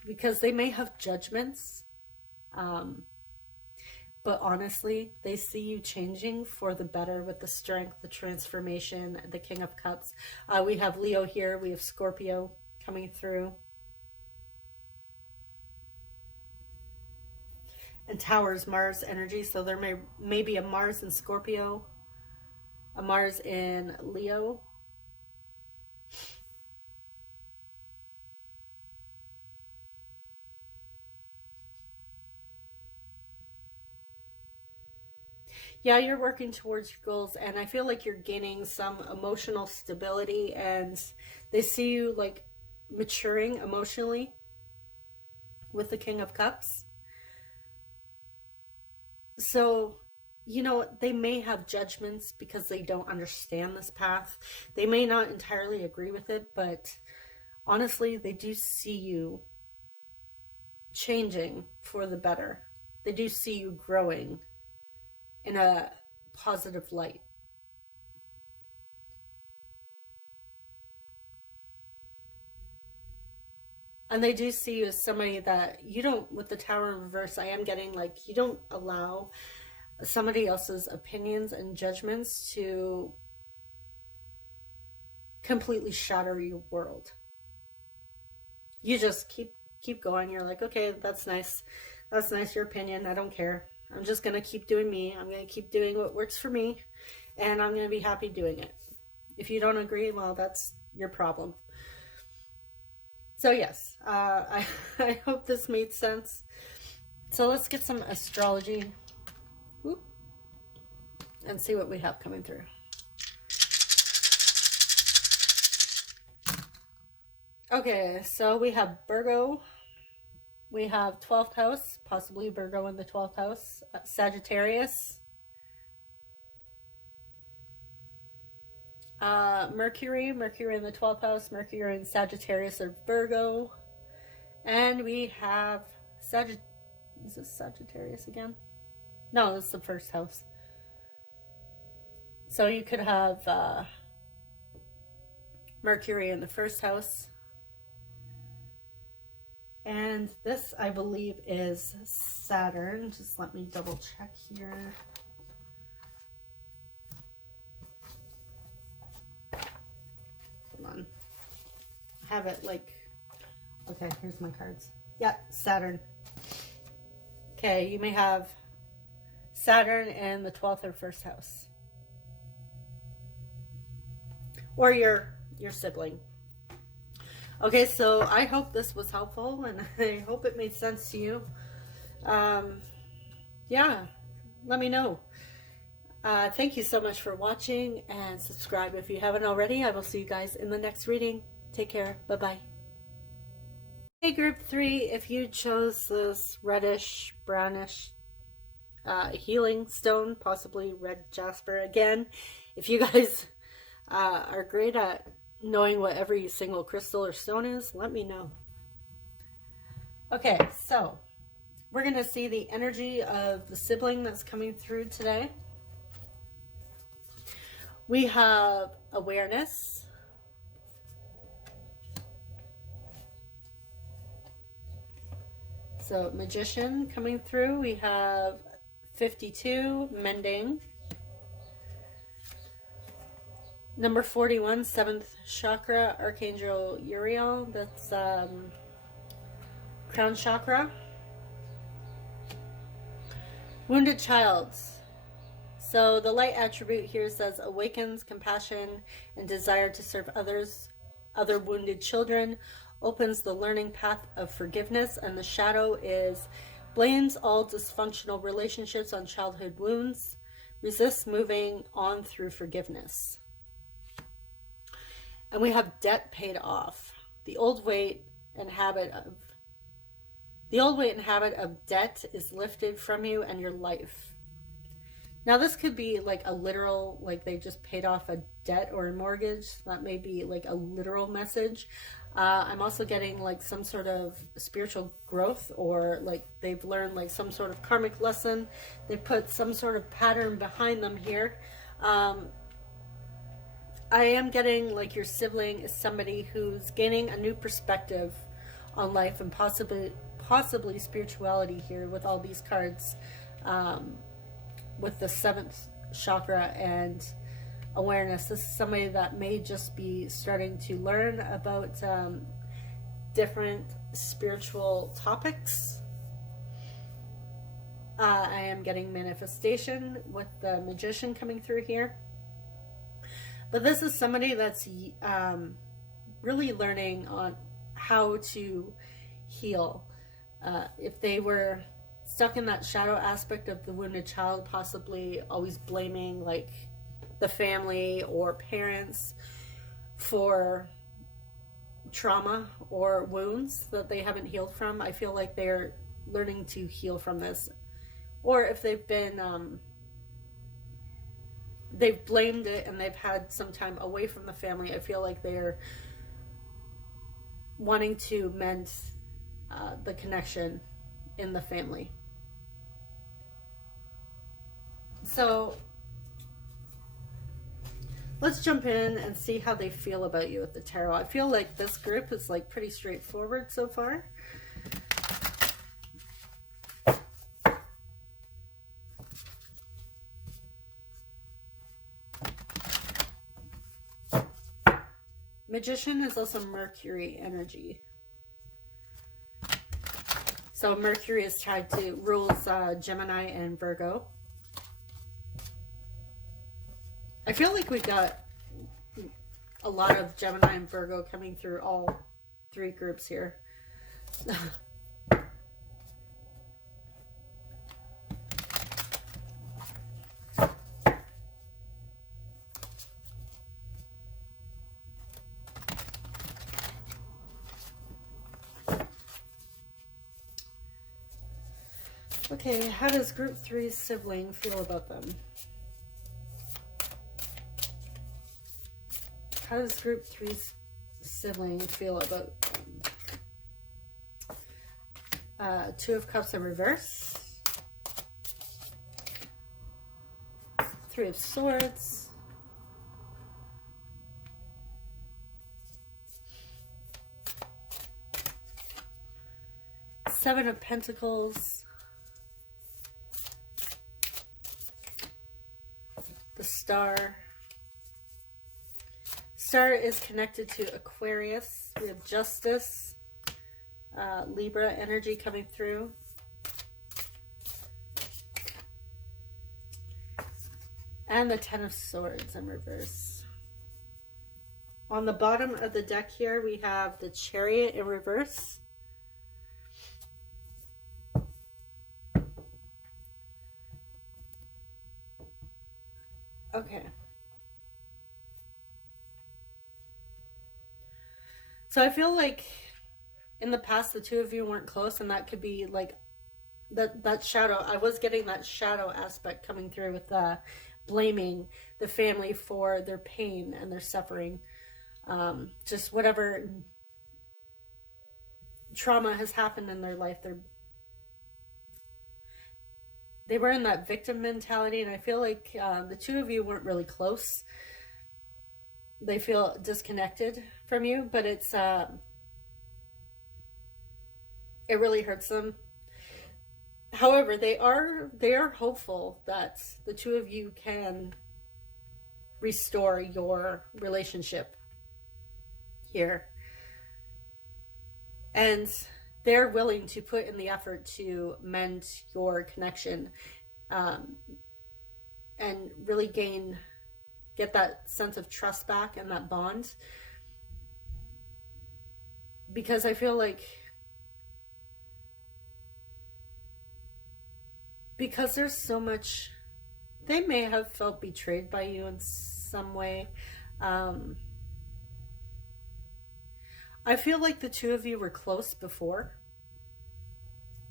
because they may have judgments, but honestly, they see you changing for the better with the strength, the transformation, the King of Cups. We have Leo here. We have Scorpio coming through. And Towers, Mars energy. So there may be a Mars in Scorpio, a Mars in Leo. Yeah, you're working towards your goals, and I feel like you're gaining some emotional stability, and they see you like maturing emotionally with the King of Cups. So, you know, they may have judgments because they don't understand this path. They may not entirely agree with it, but honestly, they do see you changing for the better. They do see you growing in a positive light. And they do see you as somebody that you don't, with the Tower in reverse, I am getting like, you don't allow somebody else's opinions and judgments to completely shatter your world. You just keep going. You're like, okay, that's nice. That's nice, your opinion. I don't care. I'm just going to keep doing me. I'm going to keep doing what works for me. And I'm going to be happy doing it. If you don't agree, well, that's your problem. So yes, I hope this made sense. So let's get some astrology and see what we have coming through. Okay, so we have Virgo. We have 12th house, possibly Virgo in the 12th house. Sagittarius. Mercury in the 12th house, Mercury in Sagittarius or Virgo. And we have is this Sagittarius again? No, this is the first house. So you could have Mercury in the first house. And this, I believe, is Saturn. Just let me double check here. On. I have it like, okay, here's my cards. Yeah, Saturn. Okay, you may have Saturn in the 12th or 1st house. Or your sibling. Okay, so I hope this was helpful and I hope it made sense to you. Yeah, let me know. Thank you so much for watching, and subscribe if you haven't already. I will see you guys in the next reading. Take care. Bye-bye. Hey, group 3, if you chose this reddish, brownish healing stone, possibly red jasper again, if you guys are great at knowing what every single crystal or stone is, let me know. Okay, so we're going to see the energy of the sibling that's coming through today. We have awareness. So magician coming through. We have 52, mending. Number 41, 7th chakra, Archangel Uriel. That's crown chakra. Wounded child. So the light attribute here says awakens compassion and desire to serve others, other wounded children, opens the learning path of forgiveness, and the shadow is blames all dysfunctional relationships on childhood wounds, resists moving on through forgiveness. And we have debt paid off. The old weight and habit of debt is lifted from you and your life. Now this could be like a literal, like they just paid off a debt or a mortgage. That may be like a literal message. I'm also getting like some sort of spiritual growth, or like they've learned like some sort of karmic lesson. They put some sort of pattern behind them here. I am getting like your sibling is somebody who's gaining a new perspective on life, and possibly spirituality here with all these cards, with the 7th chakra and awareness. This is somebody that may just be starting to learn about different spiritual topics. I am getting manifestation with the Magician coming through here. But this is somebody that's really learning on how to heal. If they were stuck in that shadow aspect of the wounded child, possibly always blaming like the family or parents for trauma or wounds that they haven't healed from, I feel like they're learning to heal from this. Or if they've been they've blamed it and they've had some time away from the family, I feel like they're wanting to mend the connection in the family. So let's jump in and see how they feel about you with the tarot. I feel like this group is like pretty straightforward so far. Magician is also Mercury energy. So Mercury is tied to, rules Gemini and Virgo. I feel like we got a lot of Gemini and Virgo coming through all 3 groups here. Okay, how does group 3's sibling feel about them? How does group 3's sibling feel about them? 2 of Cups in reverse. 3 of Swords. Seven of Pentacles. The Star. Star is connected to Aquarius. We have Justice, Libra energy coming through. And the 10 of Swords in reverse. On the bottom of the deck here, we have the Chariot in reverse. Okay. So I feel like in the past, the 2 of you weren't close, and that could be like that shadow. I was getting that shadow aspect coming through with blaming the family for their pain and their suffering. Just whatever trauma has happened in their life, they were in that victim mentality, and I feel like the 2 of you weren't really close. They feel disconnected from you, but it really hurts them. However, they are hopeful that the 2 of you can restore your relationship here. And they're willing to put in the effort to mend your connection, and really get that sense of trust back and that bond. Because I feel like because there's so much, they may have felt betrayed by you in some way. I feel like the 2 of you were close before.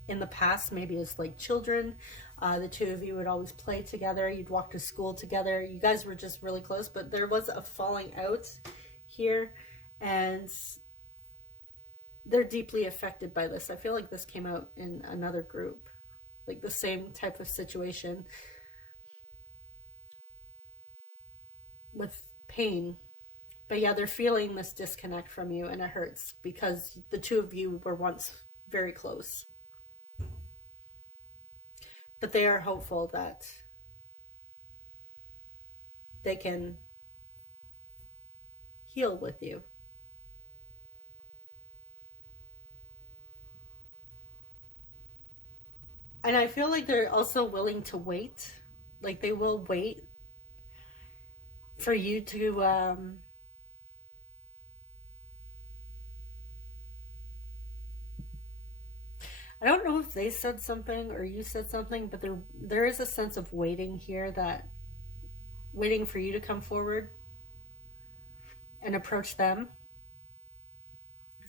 In the past, maybe as like children, the 2 of you would always play together. You'd walk to school together. You guys were just really close, but there was a falling out here. And they're deeply affected by this. I feel like this came out in another group, like the same type of situation with pain. But yeah, they're feeling this disconnect from you, and it hurts because the two of you were once very close. But they are hopeful that they can heal with you. And I feel like they're also willing to wait. Like they will wait for you to I don't know if they said something or you said something, but there is a sense of waiting here, that waiting for you to come forward and approach them.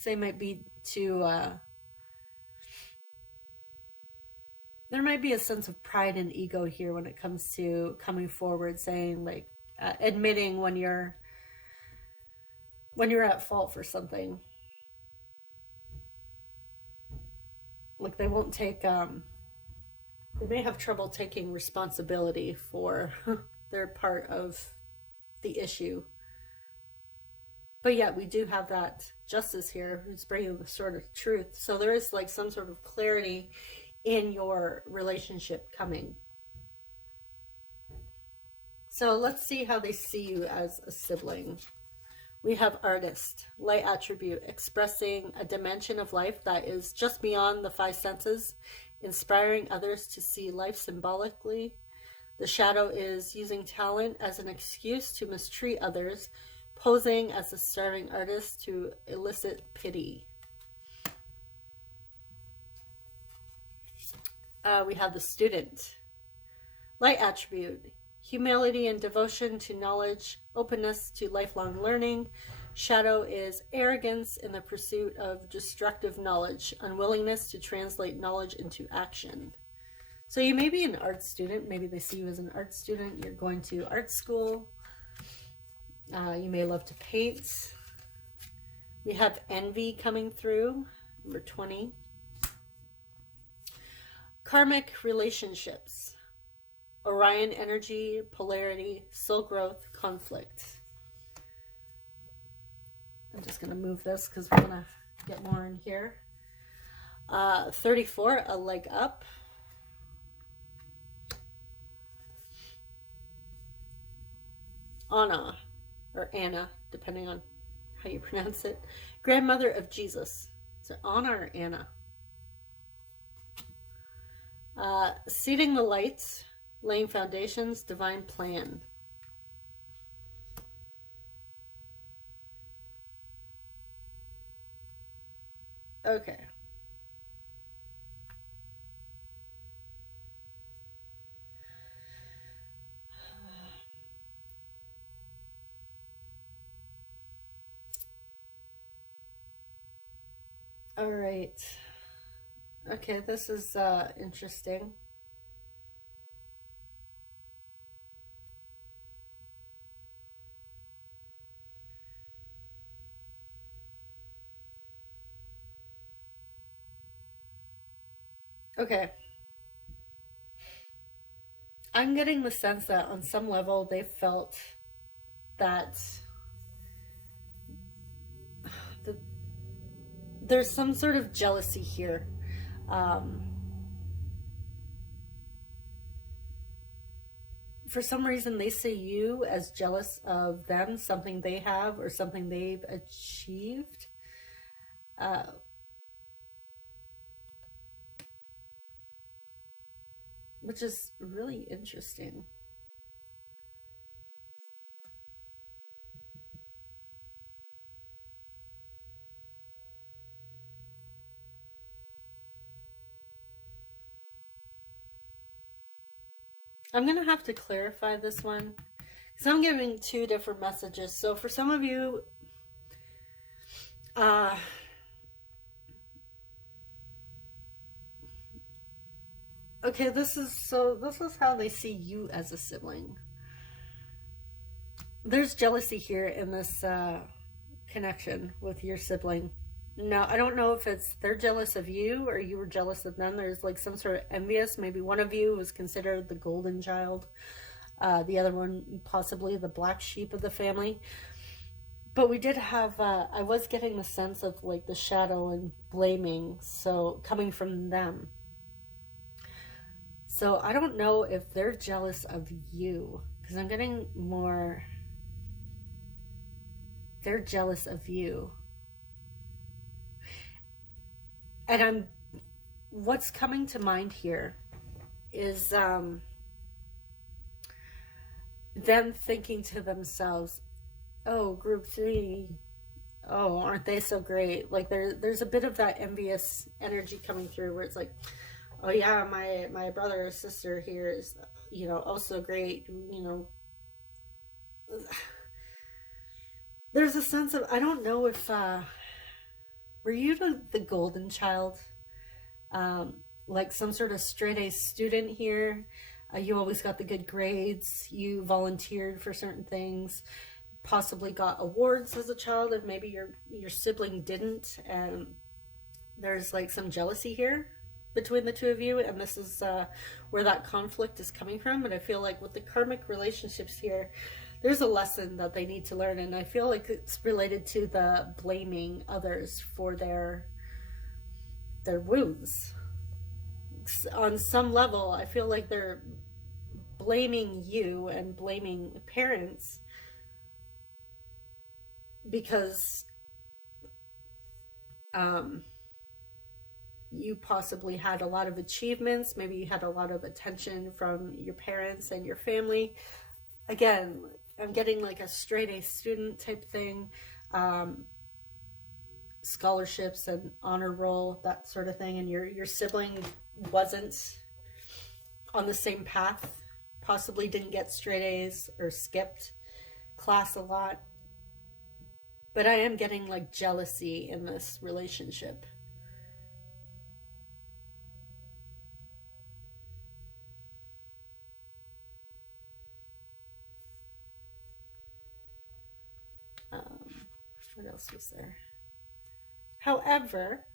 They might be to there might be a sense of pride and ego here when it comes to coming forward, saying like admitting when you're at fault for something. Like they won't take they may have trouble taking responsibility for their part of the issue. But yet we do have that justice here who's bringing the sort of truth. So there is like some sort of clarity in your relationship coming. So let's see how they see you as a sibling. We have artist, light attribute, expressing a dimension of life that is just beyond the five senses, inspiring others to see life symbolically. The shadow is using talent as an excuse to mistreat others, posing as a starving artist to elicit pity. We have the student, light attribute, humility and devotion to knowledge, openness to lifelong learning. Shadow is arrogance in the pursuit of destructive knowledge, unwillingness to translate knowledge into action. So you may be an art student. Maybe they see you as an art student. You're going to art school. You may love to paint. We have envy coming through, number 20. Karmic relationships. Orion energy, polarity, soul growth, conflict. I'm just going to move this because we're going to get more in here. 34, a leg up. Anna, or Anna, depending on how you pronounce it. Grandmother of Jesus. Is it Anna or Anna? Seeding the lights, laying foundations, divine plan. Okay. All right. Okay, this is interesting. Okay. I'm getting the sense that on some level they felt that there's some sort of jealousy here. For some reason they see you as jealous of them, something they have or something they've achieved. Which is really interesting. I'm going to have to clarify this one because I'm giving two different messages. So for some of you, okay, this is how they see you as a sibling. There's jealousy here in this connection with your sibling. No, I don't know if it's they're jealous of you or you were jealous of them. There's like some sort of envious. Maybe one of you was considered the golden child. The other one possibly the black sheep of the family. But we did have, I was getting the sense of like the shadow and blaming, so coming from them. So I don't know if they're jealous of you, because I'm getting more, they're jealous of you. And what's coming to mind here is them thinking to themselves, oh, group 3, oh, aren't they so great? Like there's a bit of that envious energy coming through where it's like, oh yeah, my brother or sister here is, oh so great, There's a sense of, I don't know if, were you the golden child? Like some sort of straight A student here? You always got the good grades, you volunteered for certain things, possibly got awards as a child, if maybe your sibling didn't, and there's like some jealousy here between the two of you, and this is where that conflict is coming from. And I feel like with the karmic relationships here, there's a lesson that they need to learn, and I feel like it's related to the blaming others for their wounds. On some level, I feel like they're blaming you and blaming parents because you possibly had a lot of achievements, maybe you had a lot of attention from your parents and your family. Again, I'm getting like a straight A student type thing, scholarships and honor roll, that sort of thing, and your sibling wasn't on the same path, possibly didn't get straight A's or skipped class a lot. But I am getting like jealousy in this relationship. What else was there? However,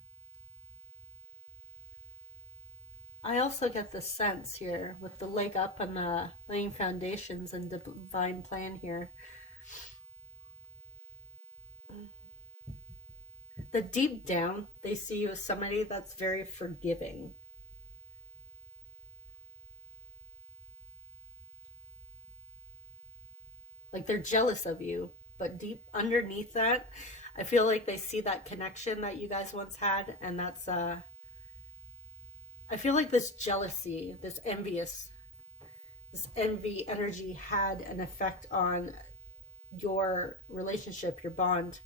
I also get the sense here with the leg up and the laying foundations and divine plan here. The deep down, they see you as somebody that's very forgiving. Like they're jealous of you, but deep underneath that, I feel like they see that connection that you guys once had, and that's I feel like this jealousy, this envy energy had an effect on your relationship, your bond.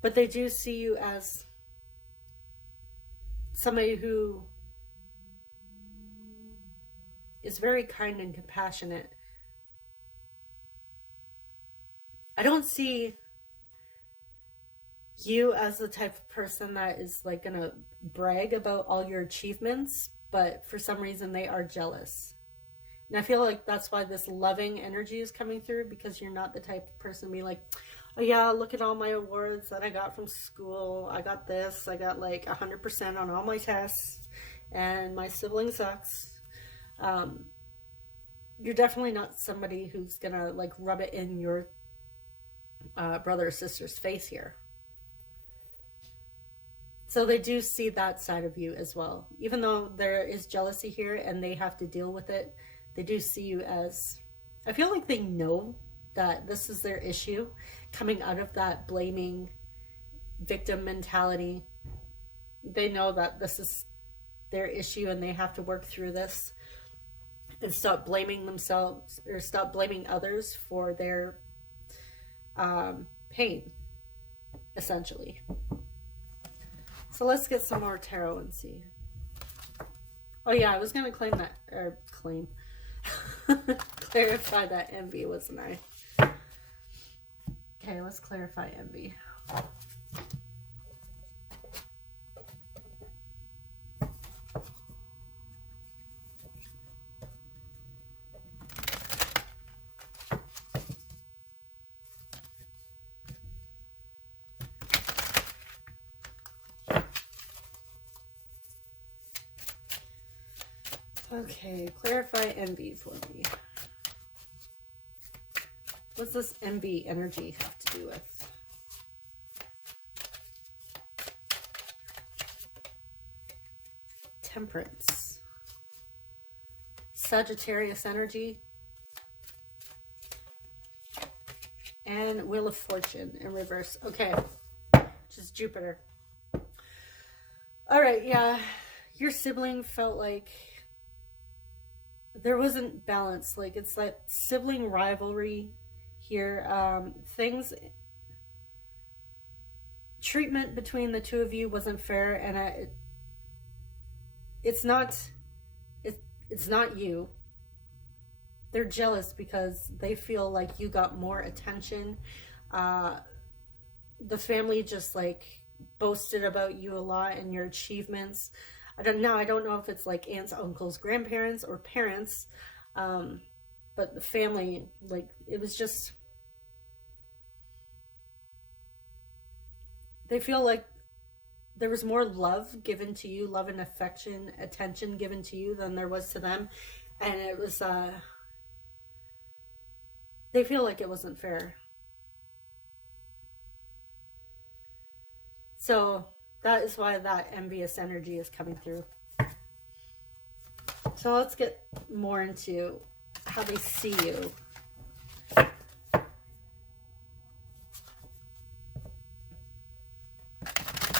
But they do see you as somebody who is very kind and compassionate. I don't see you as the type of person that is like gonna brag about all your achievements, but for some reason they are jealous. And I feel like that's why this loving energy is coming through, because you're not the type of person to be like, oh yeah, look at all my awards that I got from school. I got this. I got like 100% on all my tests, and my sibling sucks. You're definitely not somebody who's gonna like rub it in your brother or sister's face here. So they do see that side of you as well. Even though there is jealousy here and they have to deal with it, they do see you as, I feel like they know that this is their issue, coming out of that blaming victim mentality. They know that this is their issue and they have to work through this and stop blaming themselves or stop blaming others for their pain, essentially. So let's get some more tarot and see. Oh yeah, I was gonna claim that, or clarify that envy, wasn't I? Okay, let's clarify envy. Okay, clarify envy for me. What's this envy energy have to do with? Temperance. Sagittarius energy. And Wheel of Fortune in reverse. Okay, which is Jupiter. All right, yeah. Your sibling felt like there wasn't balance. Like, it's like sibling rivalry here. Treatment between the two of you wasn't fair, and it's not you. They're jealous because they feel like you got more attention. The family just like boasted about you a lot and your achievements. I don't know if it's like aunts, uncles, grandparents, or parents. But the family, like, it was just, they feel like there was more love given to you, love and affection, attention given to you than there was to them. And it was, they feel like it wasn't fair. So that is why that envious energy is coming through. So let's get more into how they see you.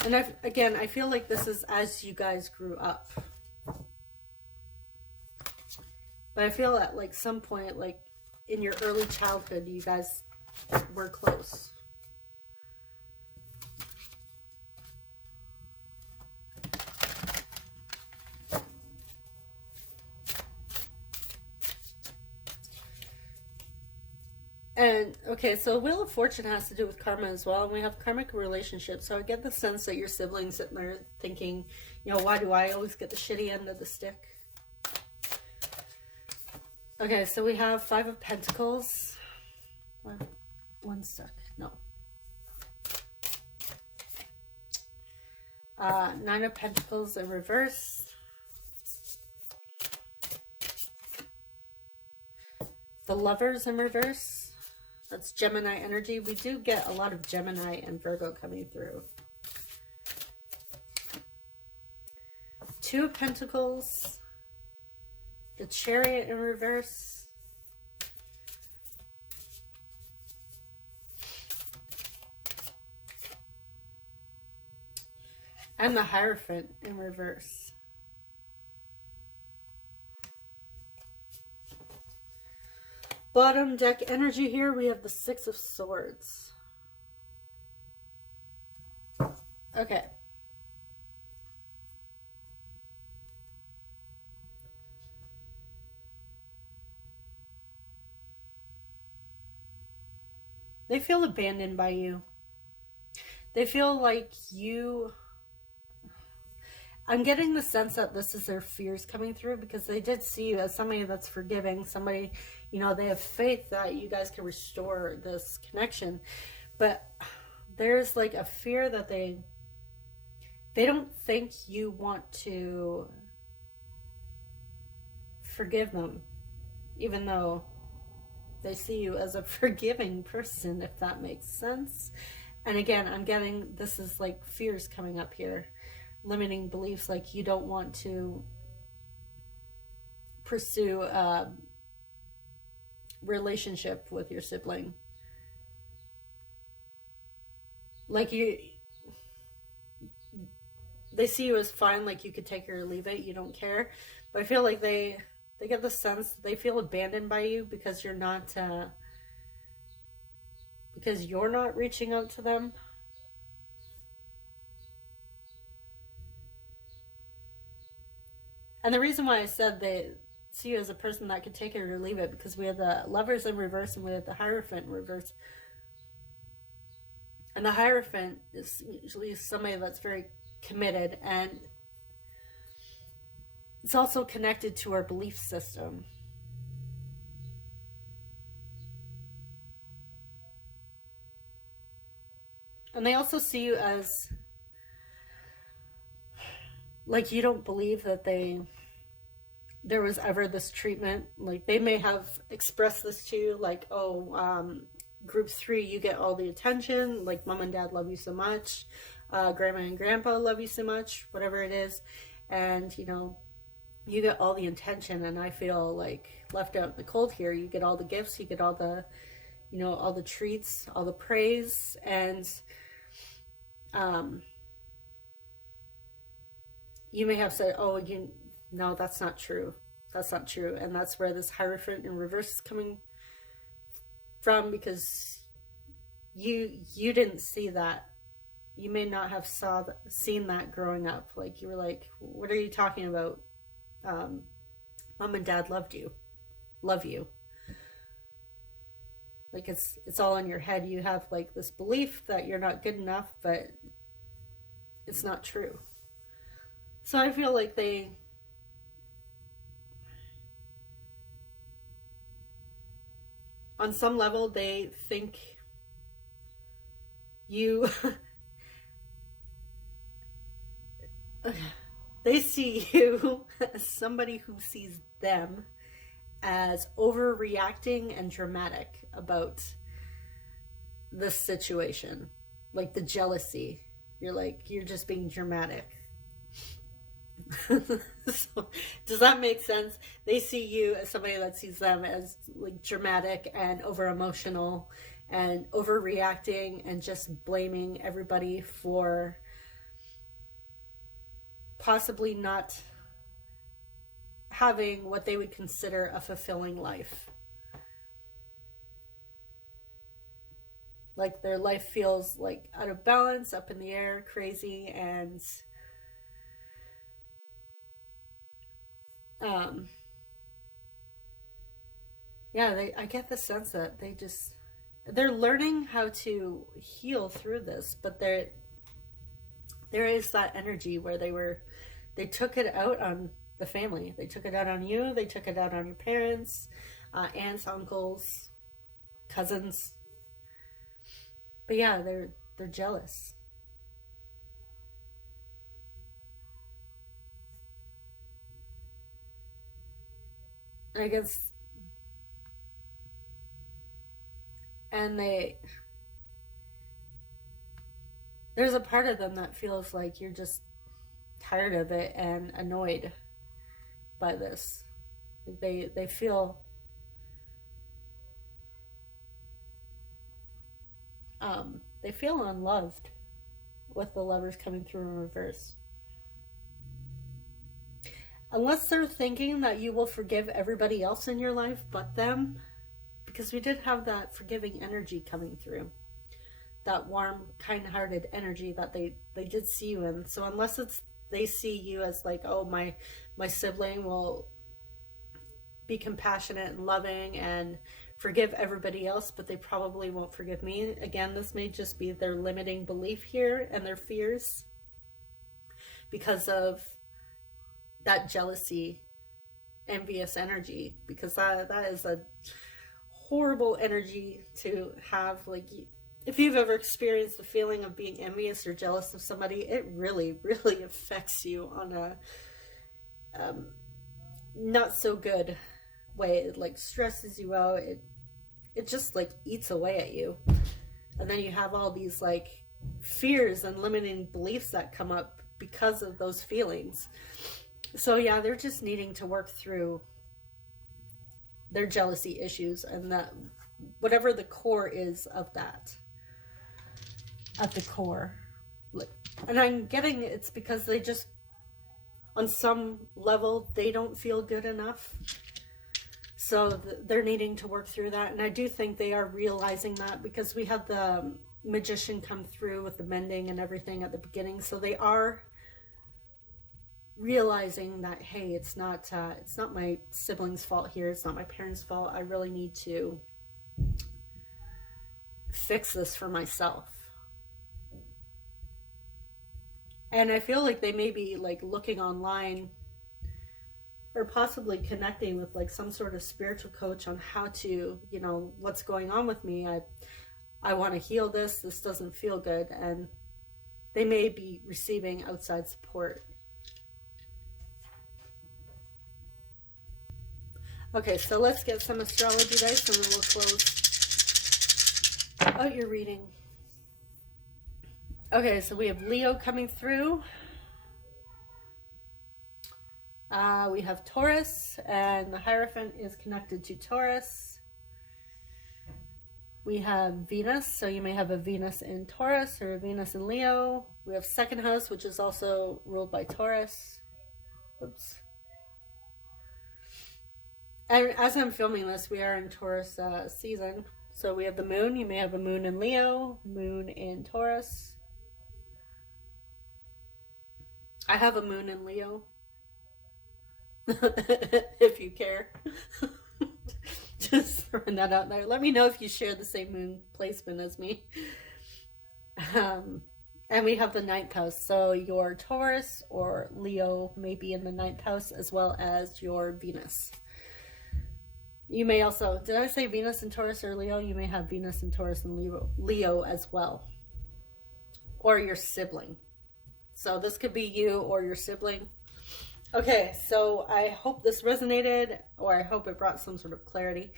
And I feel like this is as you guys grew up. But I feel at like some point, like in your early childhood, you guys were close. And, okay, so Wheel of Fortune has to do with karma as well. And we have karmic relationships. So I get the sense that your siblings sitting there thinking, you know, why do I always get the shitty end of the stick? Okay, so we have 5 of Pentacles. One stuck. No. 9 of Pentacles in reverse. The Lovers in reverse. That's Gemini energy. We do get a lot of Gemini and Virgo coming through. 2 of Pentacles. The Chariot in reverse. And the Hierophant in reverse. Bottom deck energy here, we have the 6 of Swords. Okay. They feel abandoned by you. They feel like you... I'm getting the sense that this is their fears coming through, because they did see you as somebody that's forgiving, somebody, you know, they have faith that you guys can restore this connection. But there's like a fear that they don't think you want to forgive them, even though they see you as a forgiving person, if that makes sense. And again, I'm getting this is like fears coming up here. Limiting beliefs, like you don't want to pursue a relationship with your sibling. Like they see you as fine, like you could take it or leave it, you don't care. But I feel like they get the sense they feel abandoned by you because you're not reaching out to them. And the reason why I said they see you as a person that could take it or leave it, because we have the Lovers in reverse and we have the Hierophant in reverse. And the Hierophant is usually somebody that's very committed, and it's also connected to our belief system. And they also see you as like you don't believe that they there was ever this treatment. Like, they may have expressed this to you, like, oh, group 3, you get all the attention, like mom and dad love you so much, grandma and grandpa love you so much, whatever it is, and you know, you get all the attention, and I feel like left out in the cold here. You get all the gifts, you get all the, you know, all the treats, all the praise, and you may have said, oh, no, that's not true. That's not true. And that's where this Hierophant in reverse is coming from, because you didn't see that. You may not have seen that growing up. Like, you were like, what are you talking about? Mom and dad love you. Like, it's all in your head. You have like this belief that you're not good enough, but it's not true. So I feel like on some level, they think you, they see you as somebody who sees them as overreacting and dramatic about this situation. Like the jealousy. You're just being dramatic. So, does that make sense? They see you as somebody that sees them as like dramatic and over emotional and overreacting and just blaming everybody for possibly not having what they would consider a fulfilling life. Like, their life feels like out of balance, up in the air, crazy, and yeah, I get the sense that they're learning how to heal through this, but there is that energy where they took it out on the family. They took it out on you. They took it out on your parents, aunts, uncles, cousins. But yeah, they're jealous. I guess, and there's a part of them that feels like you're just tired of it and annoyed by this. They feel unloved with the Lovers coming through in reverse. Unless they're thinking that you will forgive everybody else in your life but them, because we did have that forgiving energy coming through, that warm, kind-hearted energy that they did see you in. So unless they see you as like, oh, my sibling will be compassionate and loving and forgive everybody else, but they probably won't forgive me. Again, this may just be their limiting belief here and their fears because of that jealousy, envious energy, because that is a horrible energy to have. Like, if you've ever experienced the feeling of being envious or jealous of somebody, it really, really affects you on a not so good way. It like stresses you out. It just like eats away at you. And then you have all these like fears and limiting beliefs that come up because of those feelings. So yeah, they're just needing to work through their jealousy issues, and that whatever the core is of that, at the core. And I'm getting it's because they just, on some level, they don't feel good enough. So they're needing to work through that. And I do think they are realizing that, because we had the Magician come through with the mending and everything at the beginning. So they are realizing that, hey, it's not my siblings' fault here. It's not my parents' fault. I really need to fix this for myself. And I feel like they may be like looking online or possibly connecting with like some sort of spiritual coach on how to, you know, what's going on with me. I want to heal this. This doesn't feel good. And they may be receiving outside support. Okay, so let's get some astrology dice and then we'll close out your reading. Okay, so we have Leo coming through. We have Taurus, and the Hierophant is connected to Taurus. We have Venus, so you may have a Venus in Taurus or a Venus in Leo. We have second house, which is also ruled by Taurus. Oops. And as I'm filming this, we are in Taurus season. So we have the moon. You may have a moon in Leo, moon in Taurus. I have a moon in Leo. If you care. Just throwing that out there. Let me know if you share the same moon placement as me. And we have the 9th house. So your Taurus or Leo may be in the 9th house, as well as your Venus. You may also, did I say Venus in Taurus or Leo? You may have Venus in Taurus and Leo as well. Or your sibling. So this could be you or your sibling. Okay, so I hope this resonated, or I hope it brought some sort of clarity.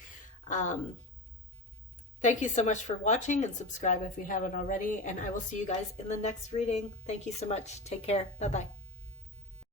Thank you so much for watching, and subscribe if you haven't already. And I will see you guys in the next reading. Thank you so much. Take care. Bye-bye.